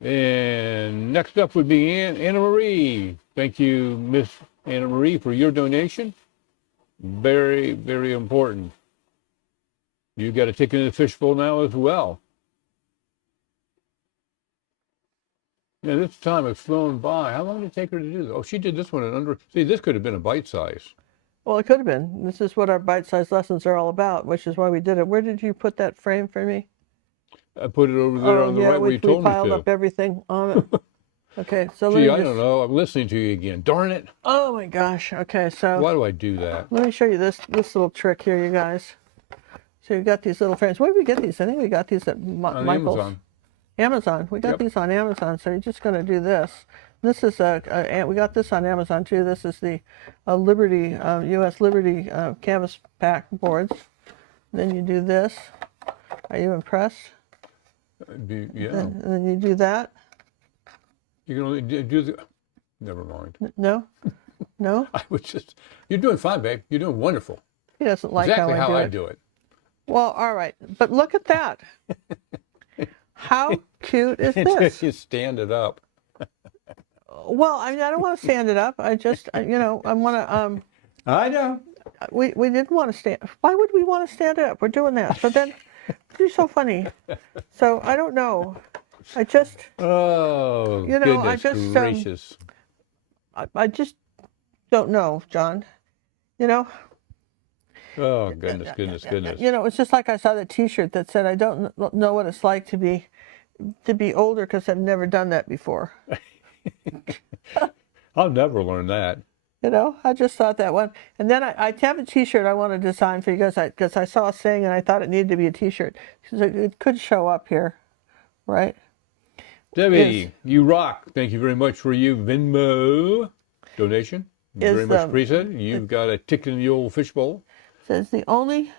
And next up would be Anna Marie. Thank you, Miss Anna Marie, for your donation. Very, very important. You got a ticket in the fishbowl now as well. Yeah, this time has flown by. How long did it take her to do this? Oh, she did this one in under. See, this could have been a bite size. Well, it could have been. This is what our bite-sized lessons are all about, which is why we did it. Where did you put that frame for me? I put it over there on the right where you told me to. We piled up everything on it. Okay, so Gee, I don't know. I'm listening to you again. Darn it. Oh my gosh. Okay, so. Why do I do that? Let me show you this little trick here, you guys. So you got these little frames. Where did we get these? I think we got these at On Michael's. Amazon. Amazon. We got these on Amazon. So you're just going to do this. This is we got this on Amazon too. This is the Liberty U.S. Liberty canvas pack boards. Then you do this. Are you impressed? Yeah. And then you do that. You can only do the. Never mind. No, no. I was just. You're doing fine, babe. You're doing wonderful. He doesn't like exactly how I do it. Well, all right, but look at that. How cute is this? You stand it up. Well, I mean, I don't want to stand it up. I just, I want to. I know. We didn't want to stand. Why would we want to stand it up? We're doing that. So then, you're so funny. So I don't know. I just. Oh, goodness I just gracious. I just don't know, John. Oh, goodness. It's just like I saw the T-shirt that said, "I don't know what it's like to be older because I've never done that before." I'll never learn that. I just thought that one. And then I have a T-shirt I want to design for you guys because I saw a saying and I thought it needed to be a T-shirt. So it could show up here, right? Debbie, you rock. Thank you very much for your Venmo donation. Very much appreciated. You've got a ticket in the old fishbowl. Says the only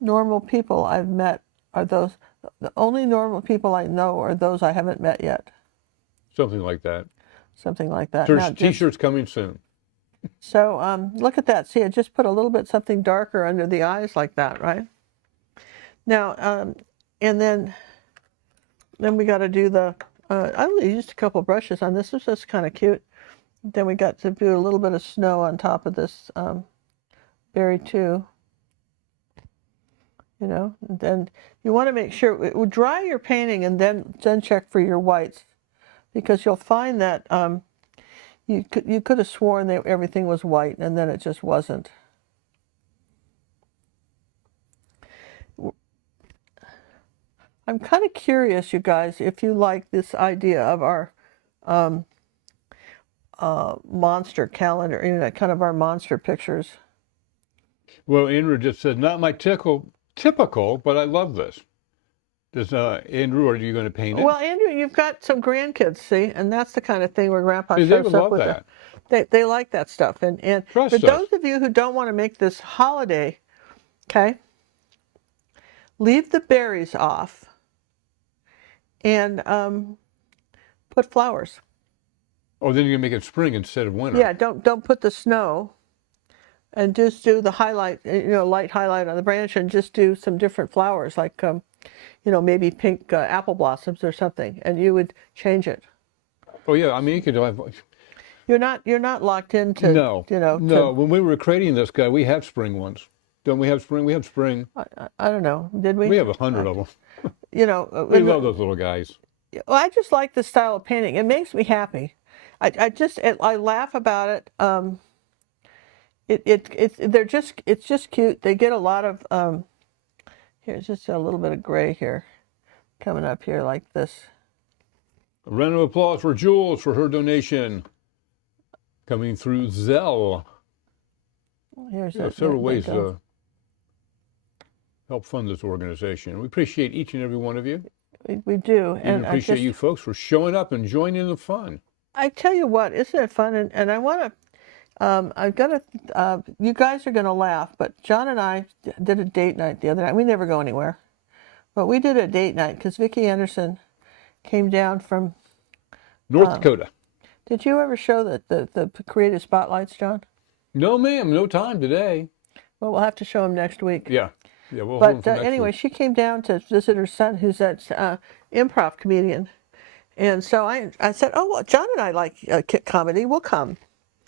normal people I've met are those. The only normal people I know are those I haven't met yet. Something like that. Something like that. There's T-shirts coming soon. So look at that. See, I just put a little bit something darker under the eyes like that, right? Now, and then we got to do the. I only used a couple brushes on this. This was just kind of cute. Then we got to do a little bit of snow on top of this berry too. And then you want to make sure dry your painting and then check for your whites, because you'll find that you could have sworn that everything was white and then it just wasn't. I'm kind of curious, you guys, if you like this idea of our monster calendar, kind of our monster pictures. Well, Andrew just said, not my typical, but I love this. Does Andrew, are you going to paint it? Well, Andrew, you've got some grandkids, see, and that's the kind of thing where Grandpa shows would up love with that. They like that stuff. And for those of you who don't want to make this holiday, okay, leave the berries off, and put flowers. Oh, then you're gonna make it spring instead of winter. Yeah, don't put the snow, and just do the highlight, light highlight on the branch, and just do some different flowers, like maybe pink apple blossoms or something, and you would change it. Oh yeah, I mean you could have. You're not locked into No, no. When we were creating this guy, we have spring ones. Don't we have spring? We have spring. I don't know. Did we? We have 100 of them. We Well, love those little guys. I just like the style of painting. It makes me happy. I laugh about it. It's just cute. They get a lot of here's just a little bit of gray here coming up here like this. A round of applause for Jules for her donation. Coming through Zelle. Here's Several ways to help fund this organization. We appreciate each and every one of you. We do. And appreciate you folks for showing up and joining the fun. I tell you what, isn't it fun? And I want to, you guys are going to laugh, but John and I did a date night the other night. We never go anywhere, but we did a date night because Vicki Anderson came down from North Dakota. Did you ever show the creative spotlights, John? No, ma'am. No time today. Well, we'll have to show them next week. Yeah. We'll hold them for next anyway, week. she came down to visit her son, who's an improv comedian. And so I said, oh, well, John and I like comedy. We'll come.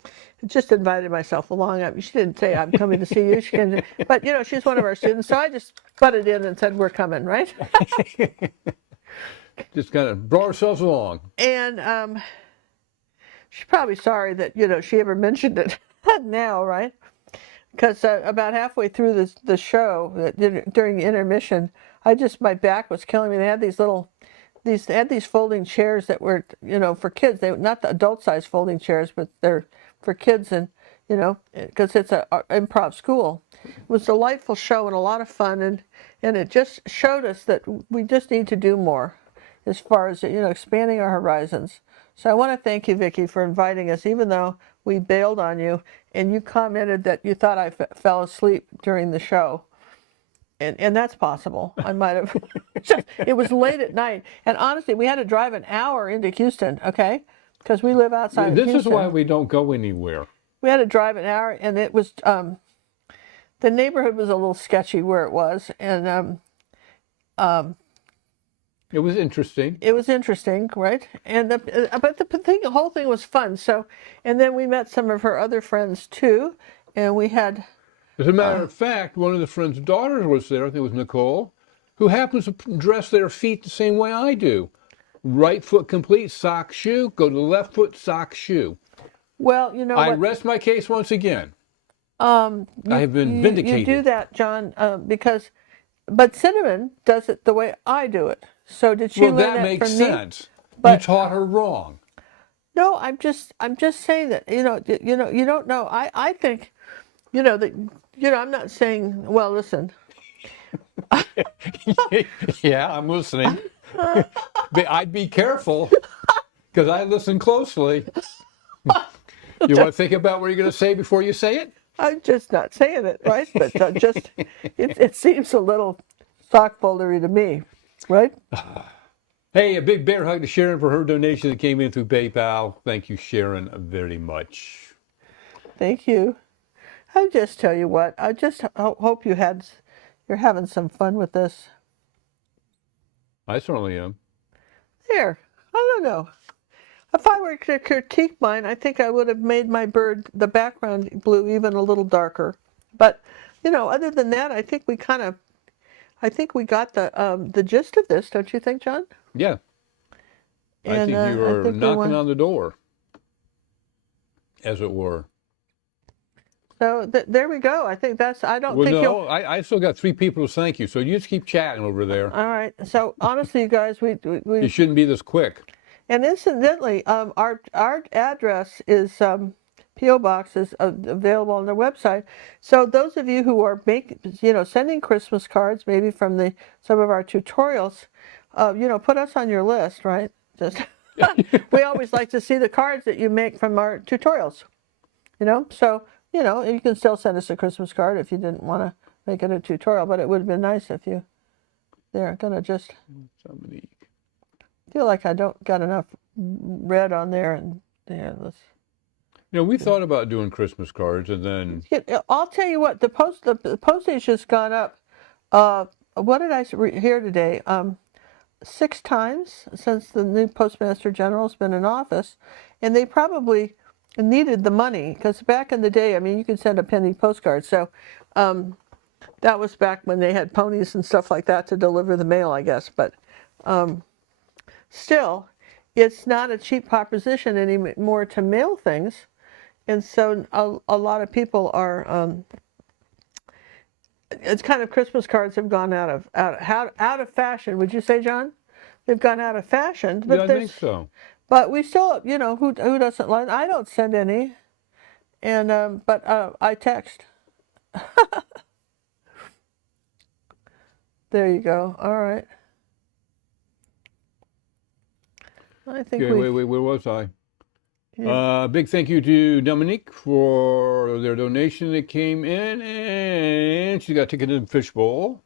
I just invited myself along. She didn't say, I'm coming to see you. She came to, but, she's one of our students. So I just butted in and said, we're coming, right? Just kind of brought ourselves along. And she's probably sorry that, she ever mentioned it now, right? Because about halfway through the show, during the intermission, my back was killing me. They had these folding chairs that were, for kids. They not the adult size folding chairs, but they're for kids, and because it's a improv school. It was a delightful show and a lot of fun, and it just showed us that we just need to do more as far as expanding our horizons. So I want to thank you, Vicki, for inviting us, even though we bailed on you, and you commented that you thought I fell asleep during the show. And that's possible. I might have. It was late at night. And honestly, we had to drive an hour into Houston, okay? Because we live outside of Houston. This is why we don't go anywhere. We had to drive an hour, and it was, the neighborhood was a little sketchy where it was. And it was interesting. It was interesting, right? And but the whole thing was fun. So, and then we met some of her other friends too, and we had. As a matter of fact, one of the friend's daughters was there. I think it was Nicole, who happens to dress their feet the same way I do. Right foot complete, sock, shoe. Go to the left foot, sock, shoe. Well, I rest my case once again. I have been vindicated. You do that, John, but Cinnamon does it the way I do it. So did she learn that from me? Well, that makes sense. You taught her wrong. No, I'm just saying that you don't know. I think that I'm not saying. Well, listen. Yeah, I'm listening. I'd be careful because I listen closely. You want to think about what you're going to say before you say it? I'm just not saying it, right? But it seems a little sock foldery to me, right? Hey, a big bear hug to Sharon for her donation that came in through PayPal. Thank you, Sharon, very much. Thank you. I just tell you what, I just hope you're having some fun with this. I certainly am. There, I don't know. If I were to critique mine, I think I would have made the background blue even a little darker. But, other than that, I think we got the gist of this, don't you think, John? Yeah. I think you are knocking on the door, as it were. So there we go. I think that's, I don't think no, I still got 3 people to thank you, so you just keep chatting over there. All right. So honestly, you guys, we You shouldn't be this quick. And incidentally, our address is P.O. Box is available on their website. So those of you who are sending Christmas cards, maybe from some of our tutorials, put us on your list, right? Just we always like to see the cards that you make from our tutorials. So you can still send us a Christmas card if you didn't want to make it a tutorial, but it would have been nice if you There, I'm gonna just Dominique. feel like I don't got enough red on there, and there. Let's. You know, we thought about doing Christmas cards, and then I'll tell you what, the postage has gone up. What did I hear today? 6 times since the new Postmaster General's been in office, and they probably needed the money because back in the day, I mean, you could send a penny postcard. So that was back when they had ponies and stuff like that to deliver the mail, I guess. But still, it's not a cheap proposition anymore to mail things. And so a lot of people are, it's kind of Christmas cards have gone out of fashion. Would you say, John? They've gone out of fashion. But yeah, I think so. But we still, you know, who doesn't like? I don't send any, and but I text. There you go. All right. I think Okay, wait, where was I? Yeah. Big thank you to Dominique for their donation that came in, and she got a ticket in the fishbowl.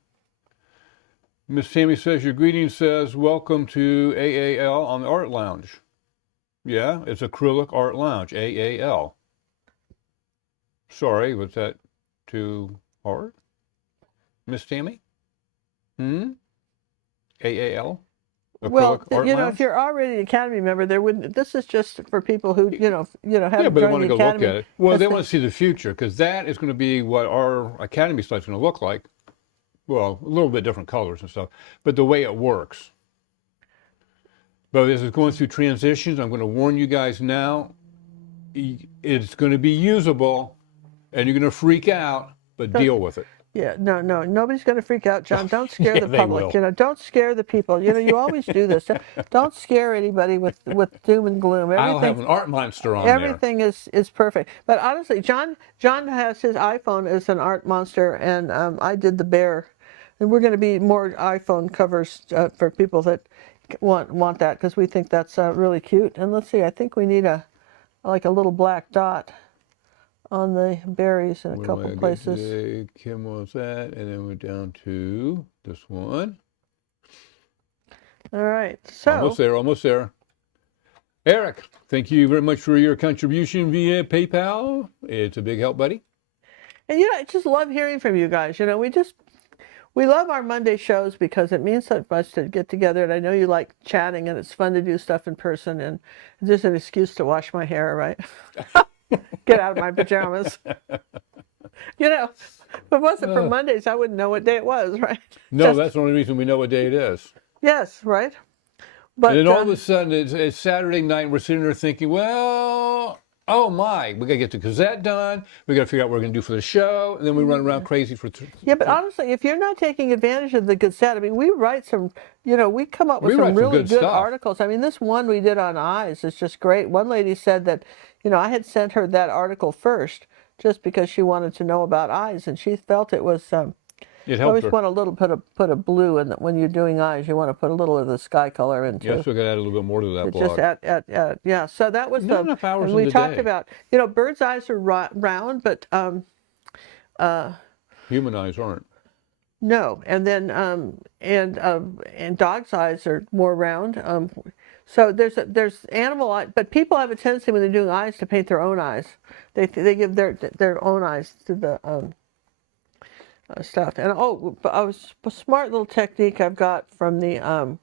Miss Tammy says, your greeting says, welcome to AAL on the Art Lounge. Yeah, it's Acrylic Art Lounge, AAL. Sorry, was that too hard? Miss Tammy? AAL? Well, Art you know, Lounge? if you're already an Academy member, there wouldn't. This is just for people who, haven't Yeah, but they joined want to the go look Academy. at it. Well, they want to see the future because that is going to be what our Academy site's going to look like. Well, a little bit different colors and stuff, but the way it works. But as it's going through transitions, I'm going to warn you guys now, it's going to be usable and you're going to freak out, but deal with it. Yeah, no, nobody's going to freak out, John. Don't scare the they public. will. Don't scare the people. You always do this. Don't scare anybody with doom and gloom. I'll have an art monster on everything is perfect. But honestly, John has his iPhone as an art monster, and I did the bear. And we're going to be more iPhone covers for people that want that because we think that's really cute. And let's see, I think we need like a little black dot on the berries in a couple places. Kim wants that, and then we're down to this one. All right, so almost there. Eric, thank you very much for your contribution via PayPal. It's a big help, buddy. And I just love hearing from you guys. We love our Monday shows because it means so much to get together, and I know you like chatting, and it's fun to do stuff in person, and it's just an excuse to wash my hair, right? Get out of my pajamas. If it wasn't for Mondays, I wouldn't know what day it was, right? No, that's the only reason we know what day it is. Yes, right? But and then all of a sudden, it's Saturday night, and we're sitting there thinking, well, oh my, we got to get the Gazette done. We got to figure out what we're going to do for the show. And then we run around crazy for... Yeah, but honestly, if you're not taking advantage of the Gazette, I mean, we write some, we come up with some really good articles. I mean, this one we did on eyes is just great. One lady said that, I had sent her that article first just because she wanted to know about eyes, and she felt it was... It helped you always her. want a little put a blue in when you're doing eyes. You want to put a little of the sky color into. Yes, we got to add a little bit more to that blog. Just yeah. So that was not enough hours and we in the talked day. about birds' eyes are round, but human eyes aren't. No, and then and dogs' eyes are more round. So there's animal eye, but people have a tendency when they're doing eyes to paint their own eyes. They give their own eyes to the stuff. And a smart little technique I've got from the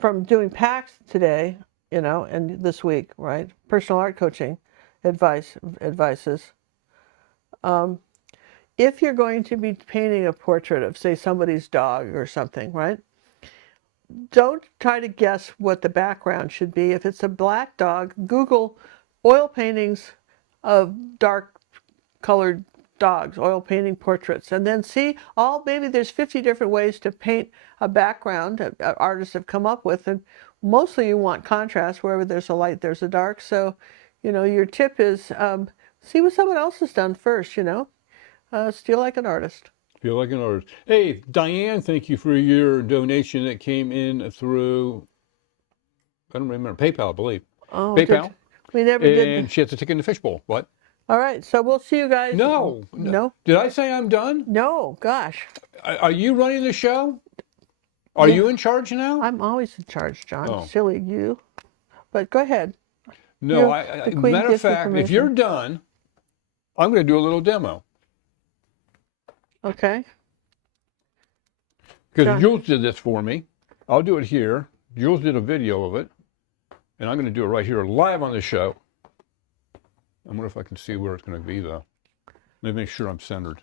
from doing packs today, and this week, right? Personal art coaching advices. If you're going to be painting a portrait of, say, somebody's dog or something, right? Don't try to guess what the background should be. If it's a black dog, Google oil paintings of dark colored dogs, oil painting portraits, and then see maybe there's 50 different ways to paint a background that artists have come up with, and mostly you want contrast. Wherever there's a light, there's a dark. So, your tip is see what someone else has done first, steal like an artist. Feel like an artist. Hey, Diane, thank you for your donation that came in through, I don't remember, PayPal, I believe. Oh, PayPal. We never did. And she has to take in the fishbowl. What? All right, so we'll see you guys. No. No? Did I say I'm done? No, gosh. Are you running the show? Are you in charge now? I'm always in charge, John. Oh. Silly you. But go ahead. No, The Queen matter of gives fact, if information. you're done, I'm going to do a little demo. Okay. Because Jules did this for me. I'll do it here. Jules did a video of it. And I'm going to do it right here live on the show. I wonder if I can see where it's going to be, though. Let me make sure I'm centered.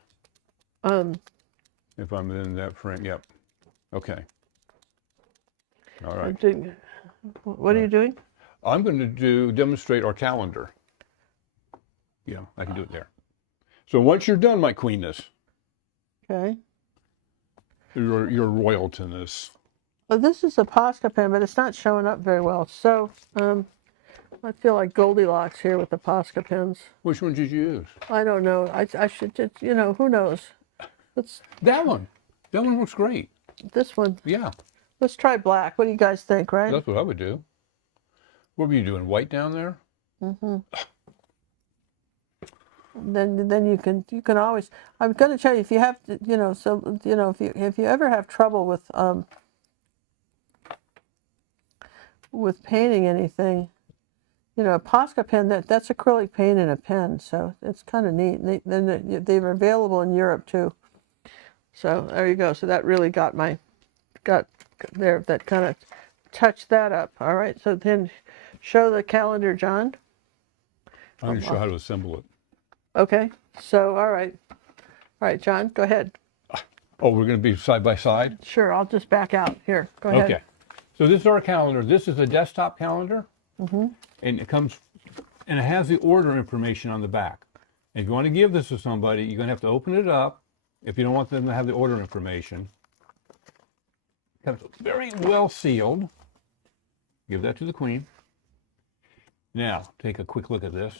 If I'm in that frame, yep. Okay. All right. What are you doing? I'm going to demonstrate our calendar. Yeah, I can do it there. So once you're done, my queenness, Okay. your royaltiness. Well, this is a Posca pen, but it's not showing up very well. So I feel like Goldilocks here with the Posca pens. Which one did you use? I don't know. I should just, who knows? That one. That one looks great. This one. Yeah. Let's try black. What do you guys think, right? That's what I would do. What were you doing? White down there? Mm-hmm. Then you can always. I'm going to tell you, if you have to, if you ever have trouble with painting anything, a Posca pen, that's acrylic paint in a pen, so it's kind of neat. They're available in Europe too. So there you go. So that really got there. That kind of touched that up. All right. So then, show the calendar, John. I'm going to show how to assemble it. Okay. So all right, John, go ahead. Oh, we're going to be side by side? Sure. I'll just back out. Here, go ahead. Okay. So this is our calendar. This is a desktop calendar. Mm-hmm. And it has the order information on the back. And if you want to give this to somebody, you're going to have to open it up if you don't want them to have the order information. It comes very well sealed. Give that to the Queen. Now, take a quick look at this.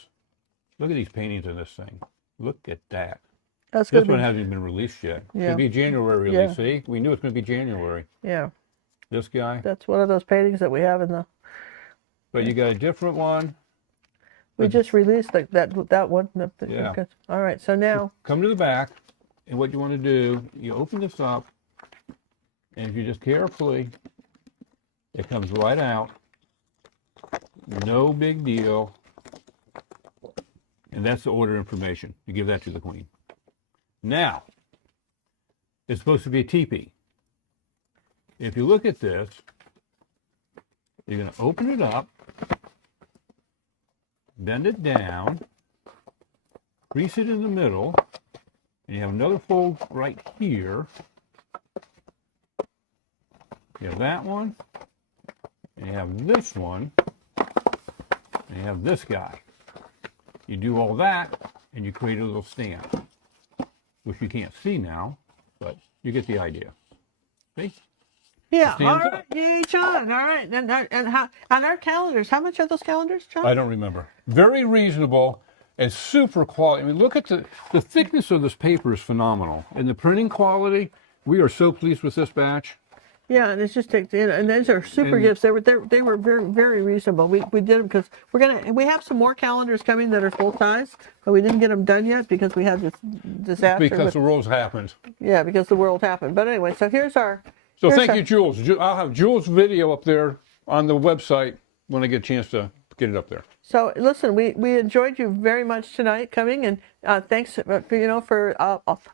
Look at these paintings in this thing. Look at that. This one hasn't even been released yet. It's Yeah. going to be January release. Yeah. See? We knew it's going to be January. Yeah. This guy. That's one of those paintings that we have in the. But you got a different one. We just released that one. Yeah. Okay. All right. So now. Come to the back, and what you want to do, you open this up, and if you just carefully, it comes right out. No big deal. And that's the order information. You give that to the Queen. Now, it's supposed to be a teepee. If you look at this, you're going to open it up, bend it down, crease it in the middle, and you have another fold right here. You have that one, and you have this one, and you have this guy. You do all that, and you create a little stand, which you can't see now, but you get the idea. See? Yeah. Stands All right. Yay, John. All right. And how on our calendars? How much are those calendars, John? I don't remember. Very reasonable and super quality. I mean, look at the thickness of this paper is phenomenal. And the printing quality, we are so pleased with this batch. Yeah, and it's just and those are super gifts. They were very very reasonable. We did them because we have some more calendars coming that are full size, but we didn't get them done yet because we had this disaster. Because the world's happened. Yeah, because the world happened. But anyway, so here's our. So thank you, Jules. I'll have Jules' video up there on the website when I get a chance to get it up there. So listen, we enjoyed you very much tonight coming, and thanks for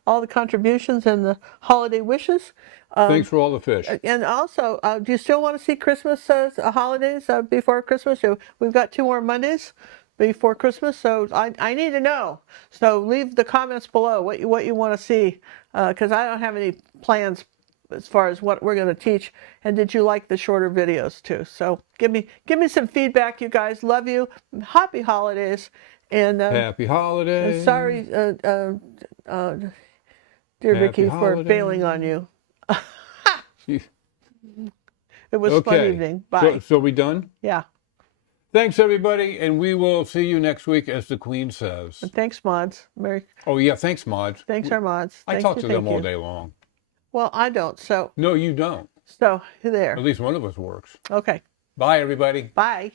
all the contributions and the holiday wishes. Thanks for all the fish. And also, do you still want to see Christmas holidays before Christmas? We've got 2 more Mondays before Christmas, so I need to know. So leave the comments below what you want to see, because I don't have any plans as far as what we're going to teach. And did you like the shorter videos too? So give me some feedback, you guys. Love you. Happy holidays. And Happy holidays. and sorry, dear Vicky, for bailing on you. It was a fun evening. Bye. So we done? Yeah. Thanks, everybody, and we will see you next week, as the Queen says. And thanks, mods. Oh, yeah, thanks, mods. Thanks, our mods. I talk to them all day long. Well, I don't, so. No, you don't. So, there. At least one of us works. Okay. Bye, everybody. Bye.